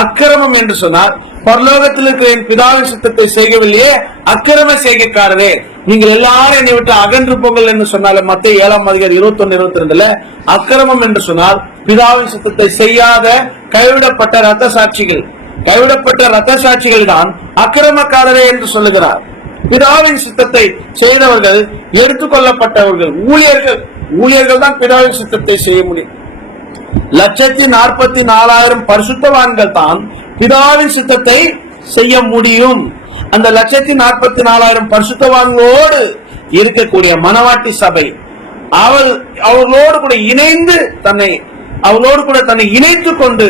அக்கிரமம் என்று சொன்னால் பரலோகத்தில் இருக்கிற என் பிதாவின் சித்தத்தை செய்யவில்லையே அக்கிரம செய்கைக்காரரே, நீங்கள் எல்லாரும் என்னை விட்டு அகன்று போங்கள் என்று சொன்னாலும் மத்திய 7:21-22 அக்கிரமம் என்று சொன்னால் பிதாவின் சித்தத்தை செய்யாத கைவிடப்பட்ட ரத்த சாட்சிகள். கைவிடப்பட்ட ரத்த சாட்சிகள் தான் அக்கிரமக்காரரே என்று சொல்லுகிறார். பிதாவின் சித்தத்தை செய்தவர்கள், எடுத்துக்கொள்ளப்பட்டவர்கள், ஊழியர்கள் தான் பிதாவின் சித்தத்தை செய்ய முடியும். 144,000 பரிசுத்தவான்கள் தான் பிதாவின் சித்தத்தை செய்ய முடியும். அந்த 144,000 பரிசுத்தவான்களோடு இருக்கக்கூடிய மனவாட்டி சபை அவர்களோடு கூட தன்னை இணைத்துக் கொண்டு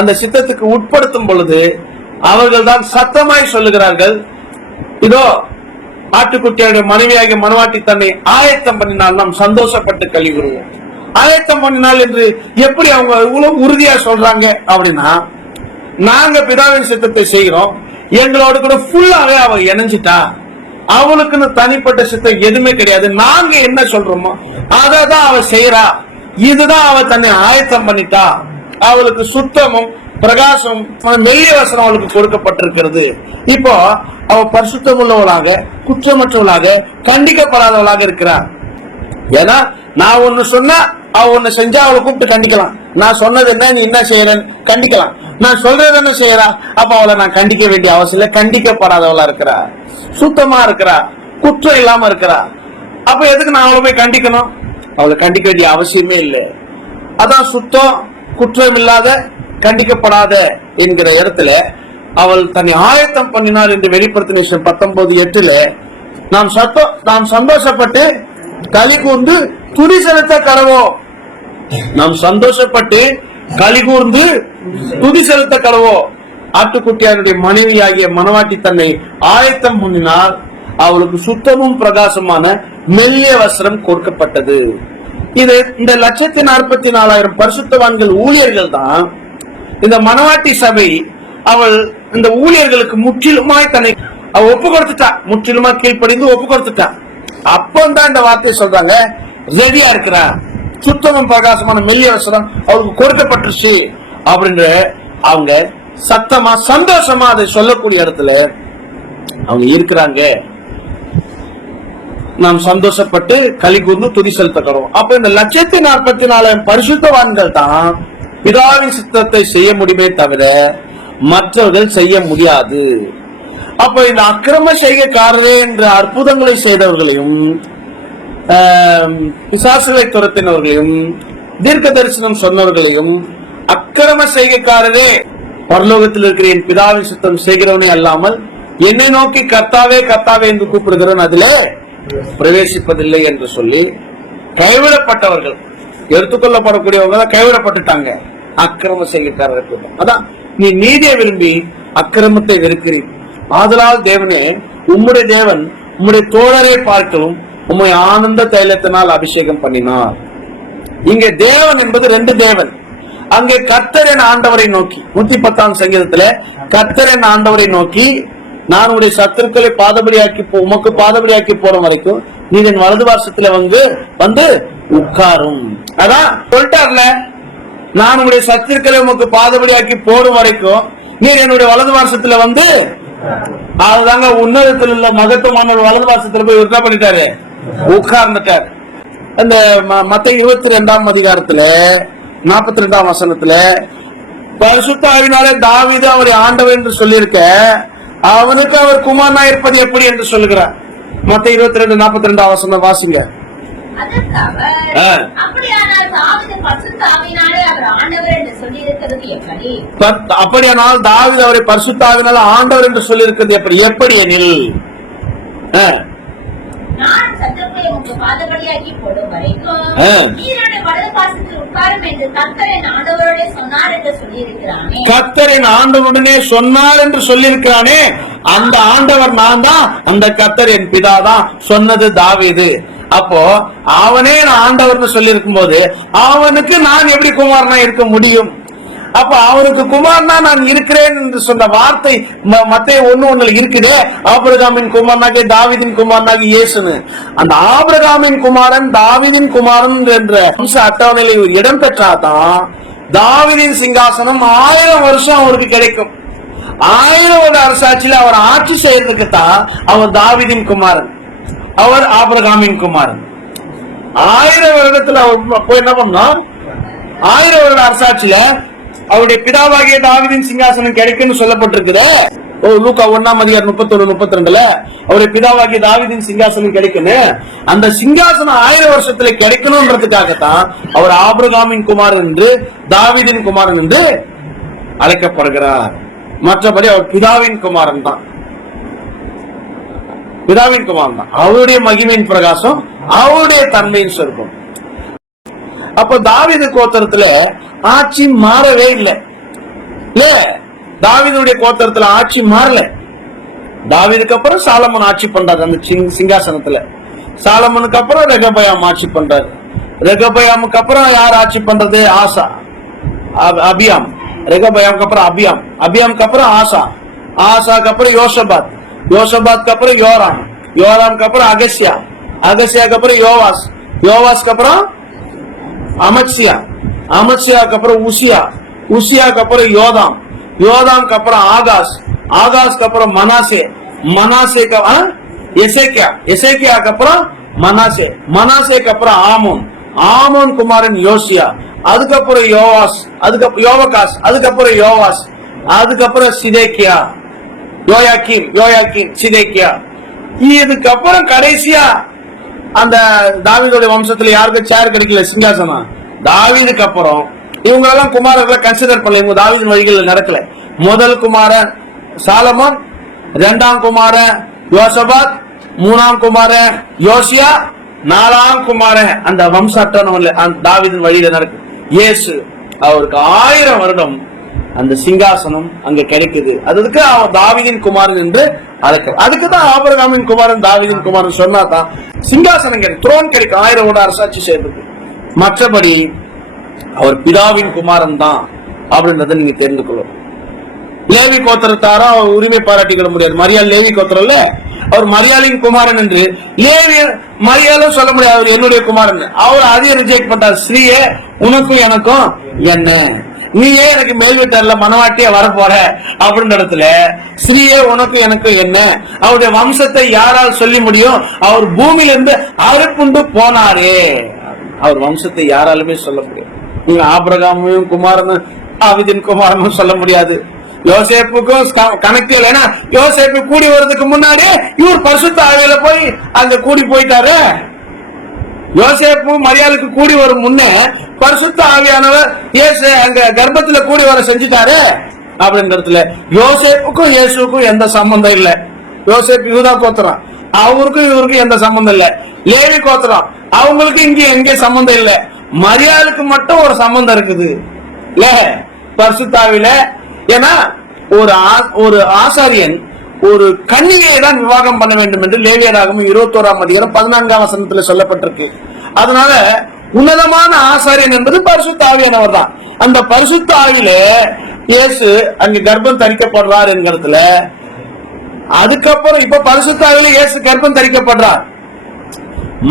அந்த சித்தத்துக்கு உட்படுத்தும் பொழுது அவர்கள் தான் சத்தமாய் சொல்லுகிறார்கள், இதோ ஆட்டுக்குட்டியுடைய மனைவியாகிய மனவாட்டி தன்னை ஆயத்தம் பண்ணினால் நாம் சந்தோஷப்பட்டு கழிவுறுவோம். ஆயத்தம் பண்ணினால் என்று எப்படி அவங்க இவ்வளவு உறுதியா சொல்றாங்க அப்படின்னா, நாங்க பிதாவின் சித்தத்தை செய்கிறோம், எங்களோட கூட ஃபுல்லாவே அவ இணைஞ்சிட்டா, அவளுக்குன்னு தனிப்பட்ட சித்தம் எதுவுமே கிடையாது, நாங்க என்ன சொல்றோமோ அததான் அவ செய்யறா, இதுதான் அவ தன்னை ஆயத்தம் பண்ணிட்டா, அவளுக்கு சுத்தமும் பிரகாசம் மெல்லிய வசனம் அவளுக்கு கொடுக்கப்பட்டிருக்கிறது. இப்போ அவ பரிசுத்தம் உள்ளவளாக, குற்றமற்றவளாக, கண்டிக்கப்படாதவளாக இருக்கிறார். ஏன்னா நான் ஒண்ணு சொன்னா அவ ஒண்ணு செஞ்சா அவளை கூப்பிட்டு கண்டிக்கலாம். நான் சொன்னது என்ன, நீ என்ன செய்யறேன்னு கண்டிக்கலாம். நான் சொல்றது என்ன செய்யறா, அப்ப அவளை நான் கண்டிக்க வேண்டிய அவசியம் இல்லை. கண்டிக்கப்படாதவளா இருக்கிறா, சுத்தமா இருக்கிறா, குற்றம் இல்லாம இருக்கிறா. அப்ப எதுக்கு நான் அவளை போய் கண்டிக்கணும்? அவளை கண்டிக்க வேண்டிய அவசியமே இல்லை. அதான் சுத்தம், குற்றம் இல்லாத, கண்டிக்கப்படாத என்கிற இடத்துல அவள் தன்னை ஆயத்தம் பண்ணினார் என்று வெளிப்படுத்தின 19:8 நாம் சந்தோஷப்பட்டு களி கூர்ந்து துதி செலுத்த கடவோம். நாம் சந்தோஷப்பட்டு களி கூர்ந்து துதி செலுத்த கடவோம். ஆட்டுக்குட்டியாருடைய மனைவியாகிய மனவாட்டி தன்னை ஆயத்தம் பண்ணினால் அவளுக்கு சுத்தமும் பிரகாசமான மெல்லிய வஸ்திரம் கொடுக்கப்பட்டது. இது இந்த 144,000 பரிசுத்தவான்கள் ஊழியர்கள் தான். இந்த மனவாட்டி சபை அவள் இந்த ஊழியர்களுக்கு முற்றிலுமாய் தன்னை அவ ஒப்பு கொடுத்துட்டா, முற்றிலுமா கீழ்ப்படிந்து ஒப்பு கொடுத்துட்டா. அப்பந்தான் இந்த வார்த்தை சொல்றாங்க, ரெடியா இருக்கிறா, சுத்தமும் பிரகாசமான மெல்லிய வஸ்திரம் அவளுக்கு கொடுக்கப்பட்டுருச்சு அப்படின்ற அவங்க சத்தமா சந்தோஷமா அதை சொல்லக்கூடிய இடத்துல அவங்க இருக்கிறாங்க. நாம் சந்தோஷப்பட்டு களி கூர்ந்து துதி செலுத்துகிறோம். அப்ப இந்த 144,000 பரிசுத்தவான்கள் தான் பிதாவின் சித்தத்தை செய்ய முடியுமே தவிர மற்றவர்கள் செய்ய முடியாது. அப்ப இந்த அக்கிரம செய்கைக்காரரே என்ற அற்புதங்களை செய்தவர்களையும் பிசாசுகளை துரத்தினவர்களையும் தீர்க்க தரிசனம் சொன்னவர்களையும் அக்கிரம செய்கைக்காரரே, பரலோகத்தில் இருக்கிற என் பிதாவின் சித்தம் செய்கிறவனே அல்லாமல் என்னை நோக்கி கர்த்தாவே கர்த்தாவே என்று கூப்பிடுகிறவன் அதுல பிரவேசிப்பதில்லை என்று சொல்லி கைவிடப்பட்டவர்கள், எடுத்துக்கொள்ளப்படக்கூடியவங்க தான் கைவிடப்பட்டுட்டாங்க. அக்கிரம செய்கைக்காரருக்கு அதான் நீ நீதியை விரும்பி அக்கிரமத்தை வெறுக்கிறீர். ஆதலால் தேவனே உம்முடைய தேவன் உம்முடைய தோழரை பார்க்கவும் உம்மை ஆனந்த தைலத்தினால் அபிஷேகம் பண்ணினார். இங்கே தேவன் என்பது 2 தேவன். அங்கே கர்த்தரின் ஆண்டவரை நோக்கி 110ஆம் சங்கீதத்துல கர்த்தரின் ஆண்டவரை நோக்கி, நான் உடைய சத்துருக்களை பாதபலியாக்கி உமக்கு பாதபலியாக்கி போற வரைக்கும் நீ என் வலது வாசத்துல வந்து உட்காரும். அதான் சொல்லிட்டார்ல, நான் உங்களுடைய சத்துருக்களை உமக்கு பாதபலியாக்கி போடும் வரைக்கும் நீர் என்னுடைய வலது வாசத்துல வந்து, அதுதாங்க உன்னதத்தில் உள்ள மகத்துவமான வலது வாசத்துல போய் என்ன பண்ணிட்டாரு, உட்கார்ந்துட்டார். அந்த மத்தேயு 22ஆம் அதிகாரத்துல 42ஆம் வசனத்துல பரிசுத்த ஆவியினாலே தாவீது அவரை ஆண்டவர் என்று சொல்லியிருக்க, அவனுக்கு அவர் குமாரனா இருப்பது எப்படி என்று சொல்லுகிறார். மத்தேயு 22:42 வசனம் வாசிங்க. அதற்கு அவர், அப்படியானால் தாவீது பரிசுத்த ஆவியினாலே அவர் ஆண்டவர் என்று சொல்லியிருக்கிறது எப்படி? அப்படியானால் தாவீது அவரை பரிசுத்த ஆவியினால ஆண்டவர் என்று சொல்லியிருக்கிறது எப்படி? எப்படி எனில், நான் சட்டத்தை உங்க பாதபடியாக்கி போடும் வரைக்கும் நீருடைய வலது பாசத்தில் உட்காரும் என்று கர்த்தரின் ஆண்டவரோட சொன்னார் என்று சொல்லியிருக்கிறானே. கர்த்தரின் ஆண்டவருடனே சொன்னார் என்று சொல்லியிருக்கிறானே, அந்த ஆண்டவர் நான் தான், அந்த கர்த்தர் என் பிதா தான் சொன்னது தாவீது. அப்போ அவனே நான் ஆண்டவர்னு சொல்லி இருக்கும் போது அவனுக்கு நான் எப்படி குமாரனா இருக்க முடியும்? அப்ப அவனுக்கு குமாரனா நான் இருக்கிறேன் என்று சொன்ன வார்த்தை மத்தேயு 1:1 இருக்குதே, ஆபிரகாமின் குமாரனாகிய தாவீதின் குமாரனாகிய இயேசுன்னு. அந்த ஆபிரகாமின் குமாரன் தாவீதின் குமாரன் என்ற வம்ச அட்டவணையில் ஒரு இடம் பெற்றாதான் தாவீதின் சிங்காசனம் 1000 வருஷம் அவருக்கு கிடைக்கும். 1000 வருட அரசாட்சியில் அவர் ஆட்சி செய்யறதுக்கு தான் அவர் தாவீதின் குமாரன், அவர் ஆபிரகாமின் குமாரன். 1000 வருடத்துல அவர் போய் என்ன பண்ணா, 1000 வருட அரசாட்சியில அவருடைய பிதாவாகிய தாவீதின் சிங்காசனம் கிடைக்கும்னு சொல்லப்பட்டிருக்குது. லூக்கா 1:31-32 அவருடைய பிதாவாகிய தாவீதின் சிங்காசனம் கிடைக்குன்னு. அந்த சிங்காசனம் 1000 வருஷத்துல கிடைக்கணும்ன்றதுக்காகத்தான் அவர் ஆபிரகாமின் குமாரன் என்று தாவீதின் குமாரன் என்று அழைக்கப்படுகிறார். மற்றபடி அவர் பிதாவின் குமாரன் தான், பிதாவின் குமாரன் தான். அவருடைய மகிமையின் பிரகாசம், அவருடைய தன்மையின் சொர்க்கம். அப்ப தாவீது கோத்திரத்துல ஆட்சி மாறவே இல்லை. தாவீதுடைய கோத்திரத்துல ஆட்சி மாறல. தாவீதுக்கு அப்புறம் சாலமன் ஆட்சி பண்றாரு அந்த சிங்காசனத்துல. சாலமனுக்கு அப்புறம் ரெகபயாம் ஆட்சி பண்றாரு. ரெகபயாமுக்கு அப்புறம் யார் ஆட்சி பண்றது? ஆசா, அபியாம். ரெகபயாமுக்கு அப்புறம் அபியாம், அபியாமுக்கு அப்புறம் ஆசா, ஆசாக்கு அப்புறம் யோசபாத், யோசபாத்க்கு அப்புறம் யோராம், யோராம்க்கு அப்புறம் அகசியா, அகசியாக்கு அப்புறம் யோவாஸ், யோவாஸ்க்கு அப்புறம் அமத்சியா, அமத்சியாக்கு அப்புறம் உசியா, உசியாக்கு அப்புறம் யோதாம், யோதாம்க்கு அப்புறம் ஆகாஸ், ஆகாஸ்க்கு அப்புறம் மனாசே, மனாசேக்கு எசேக்கியா, எசேக்கியாக்கு அப்புறம் மனாசே, மனாசேக்கு அப்புறம் ஆமோன், ஆமோன் குமாரன் யோசியா, அதுக்கப்புறம் யோவாஸ், அதுக்கப்புறம் யோவகாஸ், அதுக்கப்புறம் யோவாஸ், அதுக்கப்புறம் சிதேக்கியா, யோயாக்கீம், யோயாக்கீம், சிதேக்கியா. இதுக்கப்புறம் கடைசியா அந்த தாவீதுடைய வம்சத்துல யாருக்கு சேர் கிடைக்கல சிங்காசனம். தாவீதுக்கு அப்புறம் இவங்க எல்லாம் குமாரர்களை கன்சிடர் பண்ணல, இவங்க தாவீதின் வழிகள் நடக்கல. முதல் குமாரன் சாலமோன், 2ஆம் குமாரன் யோசபாத், 3ஆம் குமாரன் யோசியா, 4ஆம் குமாரன் அந்த வம்ச அட்டவணையில தாவீதின் வழியில நடக்கு இயேசு. அவருக்கு 1000 வருடம் அந்த சிங்காசனம் அங்க கிடைக்குது. அதுக்கு அவர் தாவீதின் குமாரன் என்று அழைக்க. அதுக்குதான் ஆபிரகாமின் குமாரன் தாவீதின் குமாரன் சொன்னாதான் சிங்காசனம் கிடைக்கும், த்ரோன் கிடைக்கும், 1000 வருட அரசாட்சி செய்யறதுக்கு. மற்றபடி அவர் பிதாவின் குமாரன் தான் அப்படின்றத நீங்க தெரிந்து கொள்ளும். லேவி கோத்திரத்தாரா அவர் உரிமை பாராட்டிக்கிட முடியாது. மரியாள் லேவி கோத்திரம் இல்ல, அவர் மரியாளின் குமாரன் என்று லேவி மரியாளும் சொல்ல முடியாது அவர் என்னுடைய குமாரன். அவர் அதையும் ரிஜெக்ட் பண்றார். ஸ்ரீயே உனக்கும் எனக்கும் என்ன, நீயே எனக்கு மேல் வீட்டர்ல மனவாட்டியா வரப்போற அப்படின்ற இடத்துல ஸ்ரீயே உனக்கு எனக்கு என்ன, அவருடைய வம்சத்தை யாரால் சொல்லி முடியும்? அவர் பூமியிலிருந்து அறுப்புண்டு போனாரே, அவர் வம்சத்தை யாராலுமே சொல்ல முடியும். நீங்க ஆபிரகாமையும் குமாரன் தாவீதின் குமாரனும் சொல்ல முடியாது. யோசேப்புக்கும் கணக்கு இல்லை. ஏன்னா யோசேப்பு கூடி வர்றதுக்கு முன்னாடி இவர் பரிசுத்த ஆவியில போய் அங்க கூடி போயிட்டாரு. யோசேப்பு மரியாளுக்கு கூடி வரும் முன்னே பரிசுத்த ஆவியானவர் இயேசு அங்க கர்ப்பத்துல கூடி வர செஞ்சுட்டாரு அப்படின்றதுல யோசேப்புக்கும் இயேசுக்கும் எந்த சம்பந்தம் இல்ல. யோசேப்பு யூதா கோத்திரம், அவருக்கும் இவருக்கும் எந்த சம்பந்தம் இல்ல. லேவி கோத்திரம், அவங்களுக்கு இங்க எங்க சம்பந்தம் இல்ல. மரியாளுக்கு மட்டும் ஒரு சம்பந்தம் இருக்குது இல்ல பரிசுத்த ஆவியில. ஏன்னா ஒரு ஆசாரியன் ஒரு கன்னிகையை தான் விவாகம் பண்ண வேண்டும் என்று லேவியராகமம் 21ஆம் அதிகாரம் 14ஆம் வசனத்துல சொல்லப்பட்டிருக்கு. அதனால உன்னதமான ஆசாரியன் என்பது பரிசுத்த ஆவியானவர் தான். அந்த பரிசுத்த ஆவியில இயேசு அங்க கர்ப்பம் தரிக்கப்படுறார் என்கிறதுல, அதுக்கப்புறம் இப்ப பரிசுத்த ஆவியில இயேசு கர்ப்பம் தரிக்கப்படுறார்.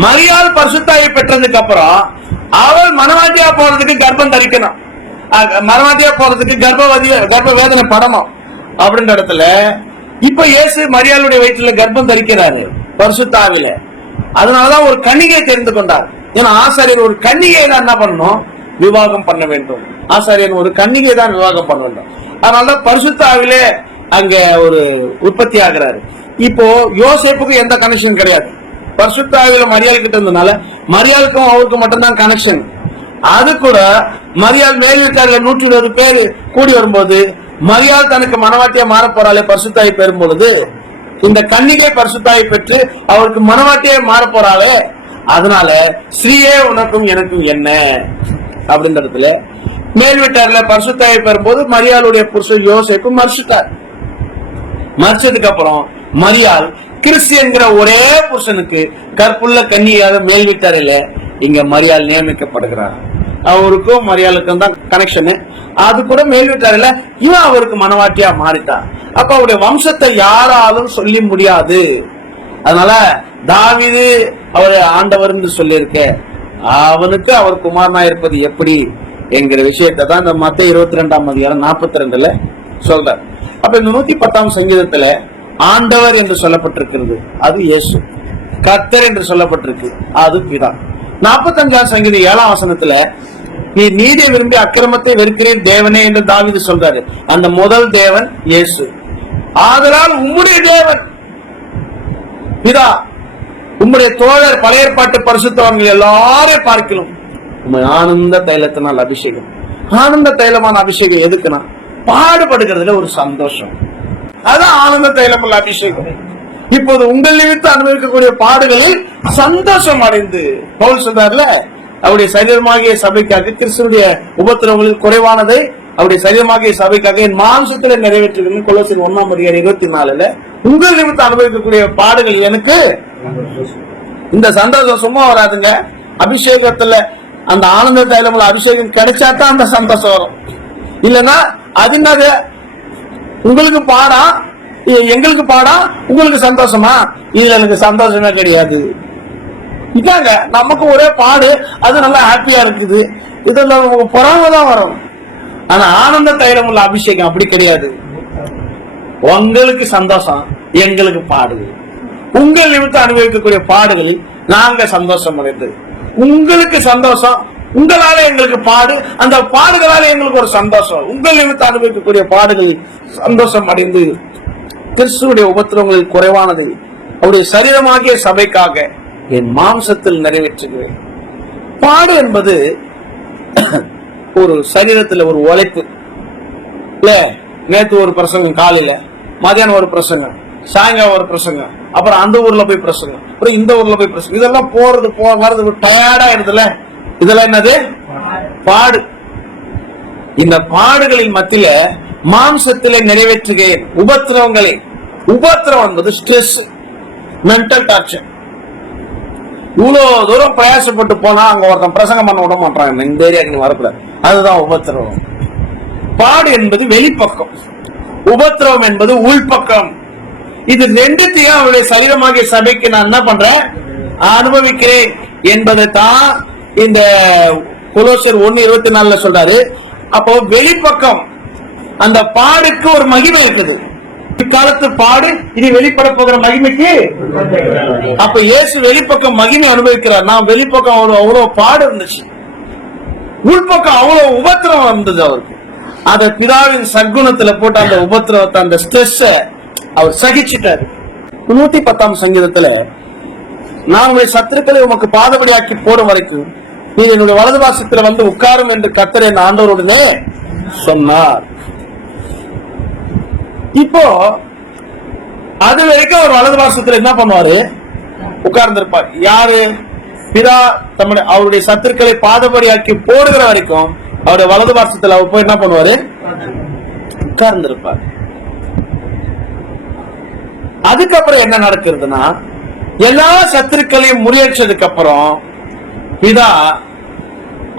மரியாள் பரிசுத்த ஆவி பெற்றதுக்கு அப்புறம் அவள் மனவாட்டியா போறதுக்கு கர்ப்பம் தரிக்கணும். மனவாட்டியா போறதுக்கு கர்ப்ப வேதனை படணும் அப்படின்ற இடத்துல இப்ப இயேசு மரியாளுடைய வயிற்றுல கர்ப்பம் தரிக்கிறாரு பரிசுத்த ஆவியில. அதனாலதான் ஒரு கன்னிகை தெரிந்து கொண்டார். ஏன்னா ஆசாரியர் ஒரு கன்னிகை தான் என்ன பண்ணணும், விவாகம் பண்ண வேண்டும். ஆசாரியர் ஒரு கன்னிகை தான் விவாகம் பண்ண வேண்டும். அதனாலதான் பரிசுத்த ஆவியிலே அங்க ஒரு உற்பத்தி ஆகிறாரு. இப்போ யோசேப்புக்கு எந்த கனெக்ஷன் கிடையாது. பரிசுத்த ஆவியில மரியாள் கிட்ட இருந்தனால மரியாளுக்கும் அவருக்கும் மட்டும்தான் கனெக்ஷன். அது கூட மரியாள் மேல் வீட்டார்ல 120 பேர் கூடி வரும்போது மரியாள் தனக்கு மனவாட்டியா மாற போறாளே பரிசுத்தாய் பெறும் பொழுது, இந்த கன்னிகை பரிசுத்தாய் பெற்று அவருக்கு மனவாட்டியே மாற போறாளே, அதனால ஸ்ரீயே உனக்கும் எனக்கும் என்ன அப்படின்ற இடத்துல மேல் வீட்டார்ல பரிசுத்தாய் பெறும்போது மரியாளுடைய புருஷன் யோசேப்பு மரிச்சிட்டார். மரிச்சதுக்கு அப்புறம் மரியாள் கிறிஸ்து என்கிற ஒரே புருஷனுக்கு கற்புள்ள கன்னியாக மேல் வீட்டாரில இங்க மரியாள் நியமிக்கப்படுகிறார். அவருக்கும் மரியாளுக்கும் தான் கனெக்ஷன். அது கூட மேல் வீட்டாரில இவன் அவருக்கு மனவாட்டியா மாறிட்டான். அப்ப அவருடைய வம்சத்தை யாராலும் சொல்லி முடியாது. அதனால தாவீது அவரை ஆண்டவர் சொல்லியிருக்க, அவனுக்கு அவர் குமாரனா இருப்பது எப்படி என்கிற விஷயத்தை தான் இந்த மத்தேயு 22:42 சொல்றார். அப்ப இந்த 110ஆம் சங்கீதத்துல ஆண்டவர் என்று சொல்லப்பட்டிருக்கிறது, அது இயேசு. கர்த்தர் என்று சொல்லப்பட்டிருக்கு, அது பிதா. 45ஆம் சங்கீதம் 7ஆம் வசனத்துல நீ நீதியை விரும்பி அக்கிரமத்தை வெறுக்கிறேன் தேவனே என்று தாவீது சொல்றாரு. அந்த முதல் தேவன் இயேசு. ஆதலால் உம்முடைய தேவன் பிதா, உம்முடைய தோழர் பழைய ஏற்பாட்டு பரிசுத்தவான்கள் எல்லாரும் பார்க்கலாம் உம்மை ஆனந்த தைலத்தினால் அபிஷேகம். ஆனந்த தைலமான அபிஷேகம் எதுக்குன்னா பாடுபடுகிறதுல ஒரு சந்தோஷம். அதான் ஆனந்த தைலமுள்ள அபிஷேகம். இப்போது உங்கள் நிமித்தம் அனுபவிக்கக்கூடிய பாடுகளில் சந்தோஷம் அடைந்து பவுல் சொல்றாருல, அவருடைய சரீரமாகிய சபைக்காக கிறிஸ்துடைய உபத்திரவங்களில் குறைவானதை அவருடைய சரீரமாகிய சபைக்காக என் மாம்சத்துல நிறைவேற்றுகிறேன். கொலோசியர் 1:24 உங்கள் நிமித்தம் அனுபவிக்கக்கூடிய பாடுகள் எனக்கு இந்த சந்தோஷம் சும்மா வராதுங்க. அபிஷேகத்துல அந்த ஆனந்த தைலமுள்ள அபிஷேகம் கிடைச்சாதான் அந்த சந்தோஷம் வரும். இல்லன்னா அது என்னது, உங்களுக்கு பாடா எங்களுக்கு பாடா உங்களுக்கு சந்தோஷமா? இதுல எனக்கு சந்தோஷமே கிடையாது. இதாங்க நமக்கு ஒரே பாடு, அது நல்லா ஹாப்பியா இருக்குது. இதுல பொறாமதான் வரும். ஆனா ஆனந்த தைலம் உள்ள அபிஷேகம் அப்படி கிடையாது. உங்களுக்கு சந்தோஷம், எங்களுக்கு பாடு. உங்கள் நிமித்தம் அனுபவிக்கக்கூடிய பாடுகள் நாங்க சந்தோஷம் அடைந்து, உங்களுக்கு சந்தோஷம், உங்களால எங்களுக்கு பாடு, அந்த பாடுகளால எங்களுக்கு ஒரு சந்தோஷம். உங்கள் நிமித்தம் அனுபவிக்கக்கூடிய பாடுகள் சந்தோஷம் அடைந்து கிறிஸ்துவுடைய உபத்திரவங்களில் குறைவானதை அவருடைய சரீரமாகிய சபைக்காக என் மாம்சத்தில் நிறைவேற்றுகிறேன். பாடு என்பது ஒரு சரீரத்தில் ஒரு உழைப்பு இல்ல. நேற்று ஒரு பிரசங்கம், காலையில மதியானம் ஒரு பிரசங்கம், சாயங்காலம் ஒரு பிரசங்கம், அப்புறம் அந்த ஊர்ல போய் பிரசங்கம், அப்புறம் இந்த ஊர்ல போய் பிரசங்கம், இதெல்லாம் போறது வர்றது டயர்டா ஆயிடுதுல. இதெல்லாம் என்னது? பாடு. இந்த பாடுகளின் மத்தியில மாம்சத்திலே நிறைவேற்றுகிறேன் உபத்திரவங்களை. உபத்திரவம் என்பது ஸ்ட்ரெஸ், மென்டல் டார்ச்சர். இவ்வளவு தூரம் பிரயாசப்பட்டு போனா அங்க ஒருத்தன் பிரசங்கம் பண்ண விட மாட்டாங்க, இந்த ஏரியாக்கு நீ வரக்கூடாது. அதுதான் உபத்திரவம். பாடு என்பது வெளிப்பக்கம், உபத்திரவம் என்பது உள்பக்கம். இது ரெண்டுத்தையும் அவருடைய சரீரமாகிய சபைக்கு நான் என்ன பண்றேன், அனுபவிக்கிறேன் என்பதை தான் இந்த கொலோசியர் 1:24 சொல்றாரு. அப்போ வெளிப்பக்கம் அந்த பாடுக்கு ஒரு மகிமை இருக்குது. இக்காலத்து பாடு இனி வெளிப்பட போகிற மகிமைக்கு. அப்ப இயேசு வெளிப்பக்கம் மகிமை அனுபவிக்கிறார். நான் வெளிப்பக்கம் அவ்வளவு பாடு இருந்துச்சு, உள்பக்கம் அவ்வளவு உபத்திரவம் இருந்தது அவருக்கு. அந்த பிதாவின் சற்குணத்துல போட்டு அந்த உபத்திரவத்தை, அந்த ஸ்ட்ரெஸ் அவர் சகிச்சிட்டாரு. 110ஆம் சங்கீதத்துல நான் உடைய சத்துருக்களை உமக்கு பாதபடியாக்கி போடும் வரைக்கும் நீ என்னுடைய வலது வாசத்துல வந்து உட்காரும் என்று கர்த்தர் என் ஆண்டவருடனே சொன்னார். இப்போ அது வரைக்கும் அவர் வலது வாசத்துல என்ன பண்ணுவாரு, உட்கார்ந்திருப்பார். யாரு? பிதா தம்முடைய அவருடைய சத்துருக்களை பாதபடியாக்கி போடுகிற வரைக்கும் அவருடைய வலது வாசத்துல அவர் போய் என்ன பண்ணுவாரு, உட்கார்ந்திருப்பார். அதுக்கப்புறம் என்ன நடக்கிறதுனா, எல்லா சத்துருக்களையும் முறியடிச்சதுக்கு அப்புறம் பிதா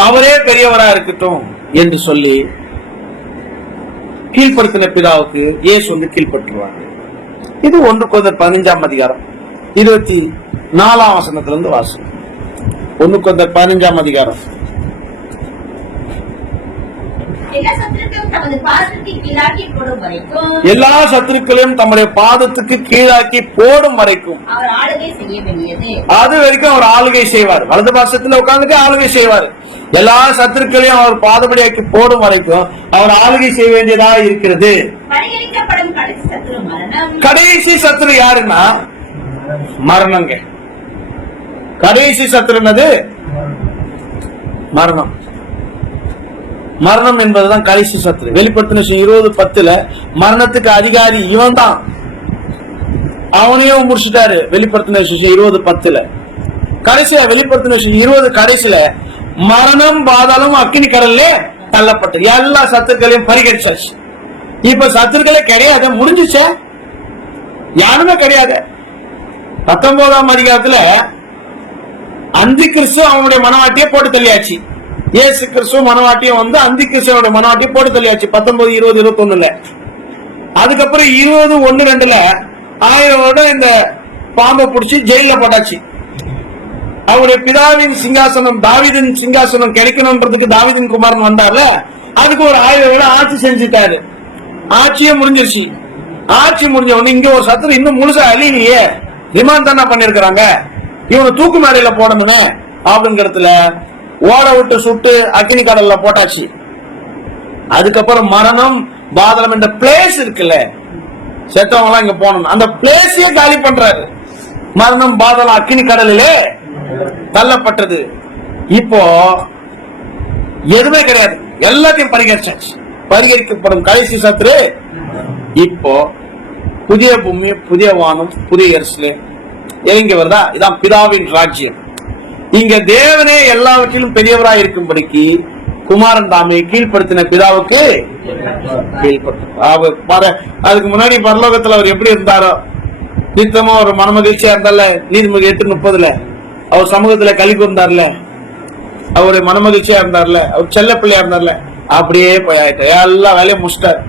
அவரே பெரியவரா இருக்கட்டும் என்று சொல்லி கீழ்படுத்தின பிதாவுக்கு இயேசு வந்து கீழ்பட்டுருவாங்க. இது 1 கொரிந்தியர் 15ஆம் அதிகாரம் 24ஆம் வசனத்திலிருந்து வாசம். 1 கொரிந்தியர் 15ஆம் அதிகாரம். எல்லா சத்துருக்களையும் தம்முடைய பாதத்துக்கு கீழாக்கி போடும் வரைக்கும் அது வரைக்கும் அவர் ஆளுகை செய்வார். வலது பாசத்துல உட்கார்ந்துட்டு ஆளுகை செய்வார். எல்லா சத்துருக்களையும் அவர் பாதபடியாக்கி போடும் வரைக்கும் அவர் ஆளுகை செய்ய வேண்டியதா இருக்கிறது. கடைசி சத்துரு யாருன்னா மரணங்க. கடைசி சத்துரு என்னது? மரணம். மரணம் என்பதுதான் கடைசி சத்துரு. வெளிப்படுத்தின 20:10 மரணத்துக்கு அதிகாரி இவன் தான், அவனையும் முடிச்சுட்டாரு. வெளிப்படுத்தின 20:10 கடைசியில, வெளிப்படுத்தின 20 கடைசியில மரணம் பாதாளம் அக்கினி கடல்ல தள்ளப்பட்டது. எல்லா சத்துருக்களையும் பரிகரிச்சாச்சு. இப்ப சத்துருக்களே கிடையாது, முடிஞ்சிச்சே, யாருமே கிடையாது. 19ஆம் அதிகாரத்துல அந்தி கிறிஸ்து அவனுடைய மனவாட்டியை போட்டு தள்ளியாச்சு. இயேசு கிறிஸ்து மனவாட்டியம் வந்து அந்தி கிறிஸ்துவனுடைய மனவாட்டியை போட்டு தள்ளியாச்சு 19, 20, 21. அதுக்கப்புறம் 20, 1, 2 1000 இந்த பாம்பை பிடிச்சி ஜெயில போட்டாச்சு. அவருடைய பிதாவின் சிங்காசனம், தாவீதின் சிங்காசனம் கிடைக்கணும்ன்றதுக்கு தாவீதின் குமாரன் வந்தார்ல, அதுக்கு ஒரு 1000 ஆட்சி செஞ்சுட்டாரு. ஆட்சியே முடிஞ்சிருச்சு. ஆட்சி முடிஞ்ச உடனே இங்க ஒரு சத்துரு இன்னும் முழுசா அழியலையே, ரிமாண்ட் தானே பண்ணிருக்கிறாங்க, இவனை தூக்கு மேடையில போடணுமே அப்படிங்கறதுல ஓட விட்டு சுட்டு அக்கினி கடல்ல போட்டாச்சு. அதுக்கப்புறம் மரணம் பாதாளம் என்ற பிளேஸ் இருக்குல்ல, செத்தவங்க எல்லாம் இங்க போனோம், அந்த பிளேஸையே காலி பண்றாரு. மரணம் பாதாளம் அக்கினி கடலிலே தள்ளப்பட்டது. இப்போ எதுவுமே கிடையாது, எல்லாத்தையும் பரிகரிச்சாச்சு. பரிகரிக்கப்படும் கடைசி சத்துரு இப்போ புதிய பூமி, புதிய வானம், புதிய எருசலேம் எங்க வருதா? இதான் பிதாவின் ராஜ்யம். இங்க தேவனே எல்லாவற்றிலும் பெரியவராய் இருக்கும்படிக்கு குமாரன் தாமே கீழ்படுத்தின பிதாவுக்கு அதுக்கு முன்னாடி பரலோகத்துல அவர் எப்படி இருந்தாரோ, நித்தமா ஒரு மனமகிழ்ச்சியா இருந்தால, நீதிமொழி 8:30 அவர் சமூகத்துல களி கூர்ந்தார்ல, அவரு மனமகிழ்ச்சியா இருந்தார்ல, அவர் செல்ல பிள்ளையா இருந்தார்ல, அப்படியே போய் ஆயிட்டார். எல்லா வேலையும் முடிச்சிட்டார்.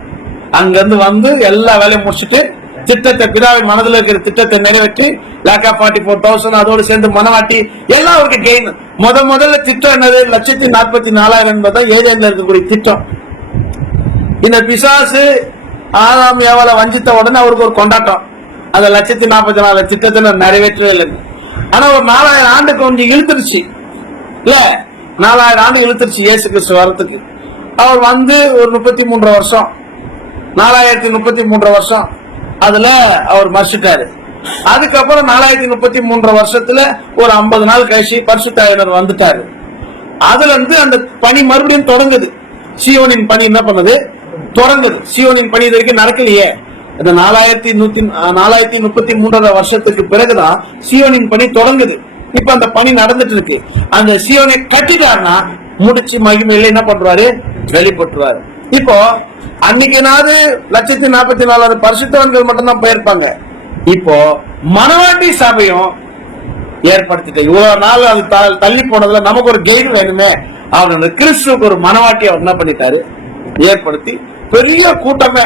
அங்க இருந்து வந்து எல்லா வேலையும் முடிச்சுட்டு திட்டத்தை, பிதாவின் மனதில் இருக்கிற திட்டத்தை நிறைவேற்றி லாக் ஆஃப் 44,000 அதோடு சேர்ந்து மனவாட்டி எல்லாம் அவருக்கு கெயின். முதல்ல திட்டம் என்னது? 1,44,000 என்பதுதான் ஏதேன்ல இருக்கக்கூடிய திட்டம். இந்த பிசாசு ஆதாம் ஏவாளை வஞ்சித்த உடனே அவருக்கு ஒரு கொண்டாட்டம். அந்த 1,44,000 திட்டத்தை நிறைவேற்றவே இல்லை. ஆனா ஒரு 4000 ஆண்டு கொஞ்சம் இழுத்துருச்சு இல்ல, 4000 ஆண்டு இழுத்துருச்சு இயேசு கிறிஸ்து வரத்துக்கு. அவர் வந்து ஒரு 33 வருஷம், 4033 வருஷம் அதுல அவர் மறிச்சிட்டாரு. அதுக்கப்புறம் 4033 வருஷத்துல ஒரு 50 நாள் கழிச்சு பரிசுத்தாவினர் வந்துட்டாரு. அதுல இருந்து அந்த பணி மறுபடியும் தொடங்குது. சீயோனின் பணி என்ன பண்ணுது? தொடங்குது. சீயோனின் பணி இது வரைக்கும் நடக்கலையே. இந்த 4033 வருஷத்துக்கு பிறகுதான் சீயோனின் பணி தொடங்குது. இப்ப அந்த பணி நடந்துட்டு இருக்கு. அந்த சீயோனை கட்டிட்டாருன்னா முடிச்சு மகிமையில என்ன பண்றாரு? வெளிப்பட்டுருவாரு. இப்போ அன்னைக்குனாவது 1,44,000 பரிசுத்தவான்கள் மட்டும்தான் போயிருப்பாங்க. இப்போ மனவாட்டி சபையும் ஏற்படுத்திட்டு இவ்வளவு நாள் அது தள்ளி போனதுல நமக்கு ஒரு கெயின் வேணுமே அப்படின்னு கிறிஸ்துவுக்கு ஒரு மனவாட்டி அவர் என்ன பண்ணிட்டாரு? ஏற்படுத்தி பெரிய கூட்டமே.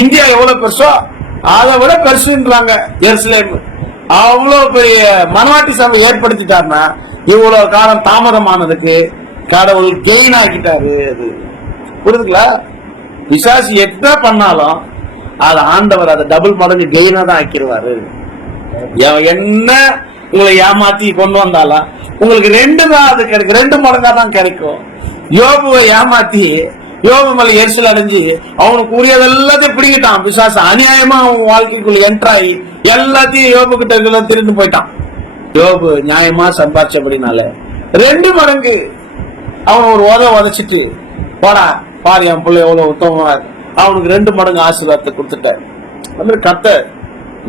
இந்தியா எவ்வளவு பெருசோ அதை விட பெருசுன்றாங்க எருசலேம். அவ்வளவு பெரிய மனவாட்டி சபை ஏற்படுத்திட்டாருன்னா இவ்வளவு காலம் தாமதமானதுக்கு கடவுள் கெயின் ஆக்கிட்டாரு. அது புரியுதுங்களா? பிசாசு என்ன பண்ணாலும் அது ஆண்டவர் அதை டபுள் மடங்கு கெயினா தான் ஆக்கிடுவாரு. என்ன உங்களை ஏமாத்தி கொண்டு வந்தாலும் உங்களுக்கு 2 தான் அது கிடைக்கும், 2 மடங்கா தான் கிடைக்கும். யோபுவை ஏமாத்தி யோபு மேல எரிச்சல் அடைஞ்சு அவனுக்கு உரியது எல்லாத்தையும் பிடிக்கிட்டான் பிசாசு. அநியாயமா அவன் வாழ்க்கைக்குள்ள என்ட்ராயி எல்லாத்தையும் யோபு கிட்ட திருண்டு போயிட்டான். யோபு நியாயமா சம்பாதிச்சபடினால 2 மடங்கு அவன் ஒரு உதச்சிட்டு போடா பாரு என் பிள்ளை எவ்வளவு உத்தமமா அவனுக்கு 2 மடங்கு ஆசீர்வாதத்தை கொடுத்துட்டாரு. கர்த்தர்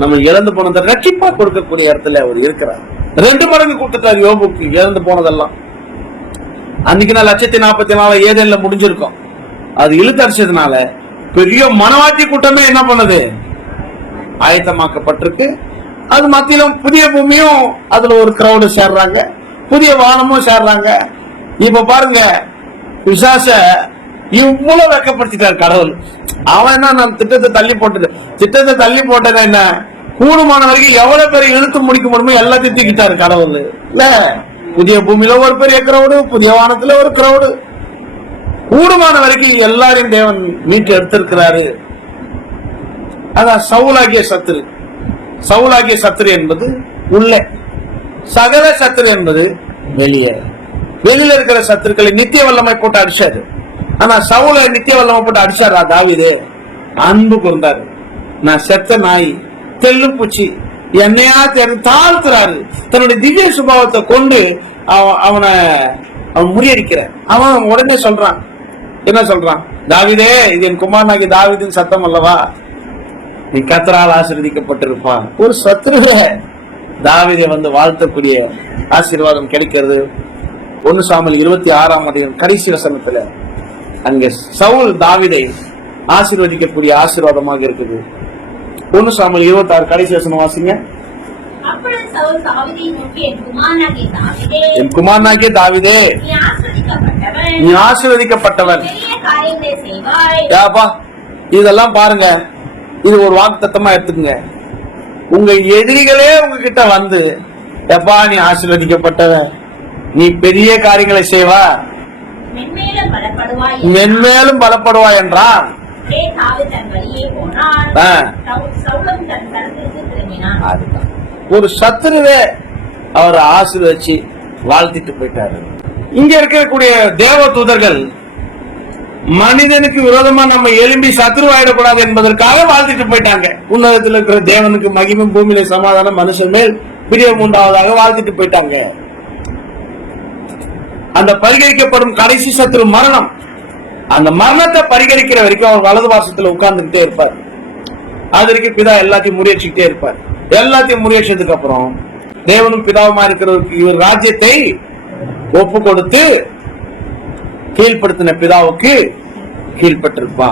நம்ம இழந்து போனதை ரெட்டிப்பா கொடுக்கக்கூடிய இடத்துல அவர் இருக்கிறார். 2 மடங்கு கொடுத்துட்டாரு யோபுக்கு இழந்து போனதெல்லாம். அன்னைக்கு நான் 1,44,000 ஏதேன்ல முடிஞ்சிருக்கோம். அது இழுத்தடிச்சதுனால பெரிய மனவாட்டி கூட்டமே என்ன பண்ணுது? ஆயத்தமாக்கப்பட்டிருக்கு. அது மத்தியிலும் புதிய பூமியும் அதுல ஒரு கிரௌடு சேர்றாங்க, புதிய வானமும் சேர்றாங்க. இப்ப பாருங்க, பிசாச இவ்வளவு வெக்கப்படுத்திட்டாரு கடவுள். அவன் என்ன, நான் திட்டத்தை தள்ளி போட்டது என்ன, கூடுமான வரைக்கும் எவ்வளவு பேரை இழுத்து முடிக்க முடியுமோ எல்லாத்தையும் தூக்கிட்டாரு கடவுள். இல்ல, புதிய பூமியில ஒரு பெரிய கிரௌடு, புதிய வானத்துல ஒரு கிரௌடு, கூடுமான வரைக்கும் எல்லாரையும் தேவன் மீட்டு எடுத்திருக்கிறாரு. அதான் சவுலாகிய சத்துரு. சவுலாகிய சத்துரு என்பது உள்ளே, சகல சத்துரு என்பது வெளியே. வெளியில இருக்கிற சத்துருக்களை நித்திய வல்லமை போட்டு அடிச்சாரு. ஆனா சவுலை நித்திய வல்லமை போட்டு அடிச்சாரா தாவீது? அன்பு கூர்ந்தாரு. நான் செத்த நாய், தெல்லு பூச்சி, என்னையா தாழ்த்துறாரு. தன்னுடைய திவ்ய சுபாவத்தை கொண்டு அவனை முறியடிக்கிறார். அவன் உடனே சொல்றான், என்ன சொல்றான்? தாவீதே, இது என் குமாரனாகிய தாவீதின் சத்தம் அல்லவா? நீ கர்த்தரால் ஆசீர்வதிக்கப்பட்டிருப்பா. ஒரு சத்துருவ தாவீதை வந்து வாழ்த்தக்கூடிய ஆசீர்வாதம் கிடைக்கிறது. 1 சாமுவேல் 26ஆம் அதிகாரம் கடைசி வசனத்துல அங்கே சவுல் தாவீதை ஆசீர்வதிக்கக்கூடிய ஆசீர்வாதமாக இருக்குது. 1 சாமுவேல் 26 கடைசி வசனம் வாசிங்க. அப்பொழுது சவுல் தாவீதை நோக்கி, என் குமாரனாகிய தாவீதே, நீ ஆசீர்வதிக்கப்பட்டவன். பெரிய காரியங்களை செய்வாய். யாப்பா, இதெல்லாம் பாருங்க, இது ஒரு வாக்குத்தத்தமா எடுத்துக்கங்க. உங்க எதிரிகளே உங்ககிட்ட வந்து, எப்பா நீ ஆசீர்வதிக்கப்பட்டவன், நீ பெரிய காரியங்களை செய்வா, மென்மேலும் பலப்படுவாய், மென்மேலும் பலப்படுவாய் என்றான். தாவீது தன் வழியே போனான். சவுலும் தன் தரத்திற்கு திரும்பினான். அதுதான் ஒரு சத்துருவே அவரை ஆசீர்வதிச்சு வாழ்த்திட்டு போயிட்டாரு. இங்க இருக்கக்கூடிய தேவ தூதர்கள் மனிதனுக்கு விரோதமா நம்ம எழும்பி சத்துருவாயிடக்கூடாது என்பதற்காக வாழ்த்திட்டு போயிட்டாங்க. உன்னதத்தில் இருக்கிற தேவனுக்கு மகிமை, பூமியில சமாதானம், மனுஷன் மேல் பிரியம் உண்டாவதாக வாழ்த்திட்டு போயிட்டாங்க. அந்த பரிகரிக்கப்படும் கடைசி சத்துரு மரணம். அந்த மரணத்தை பரிகரிக்கிற வரைக்கும் அவர் வலது வாசத்துல உட்கார்ந்துகிட்டே இருப்பார். அது வரைக்கும் பிதா எல்லாத்தையும் முறியடிச்சுக்கிட்டே இருப்பார். எல்லாத்தையும் முறியடிச்சதுக்கு அப்புறம் தேவனும் பிதாவுமா இருக்கிறவருக்கு இவர் ராஜ்யத்தை ஒப்பு கொடுத்து கீழ்படுத்தின பிதாவுக்கு கீழ்பட்டிருப்பா.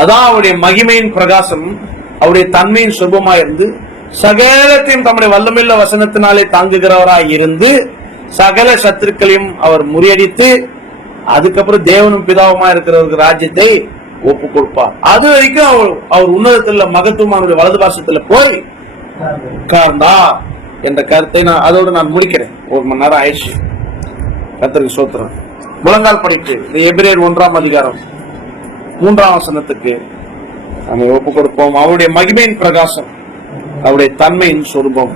அதான் அவருடைய மகிமையின் பிரகாசம், அவருடைய தன்மையின் சுபமா இருந்து சகலத்தையும் தம்முடைய வல்லமையுள்ள வசனத்தினாலே தாங்குகிறவராய் இருந்து சகல சத்துருக்களையும் அவர் முறியடித்து அதுக்கப்புறம் தேவனும் பிதாவுமா இருக்கிறவருக்கு ராஜ்யத்தை ஒப்பு கொடுப்பார். அது வரைக்கும் அவர் உன்னதத்துல மகத்துவமான வலது பாசத்துல போய் உட்கார்ந்தா என்ற கருத்தை அதோடு நான் முடிக்கிறேன். 1 மணி நேரம் ஆயிடுச்சு. கர்த்தருக்கு ஸ்தோத்திரம். முழங்கால் படிப்பு எபிரேயர் 1ஆம் அதிகாரம் 3ஆம் வசனத்துக்கு நம்ம ஒப்பு கொடுப்போம். அவருடைய மகிமையின் பிரகாசம், அவருடைய தன்மையின் சொரூபம்.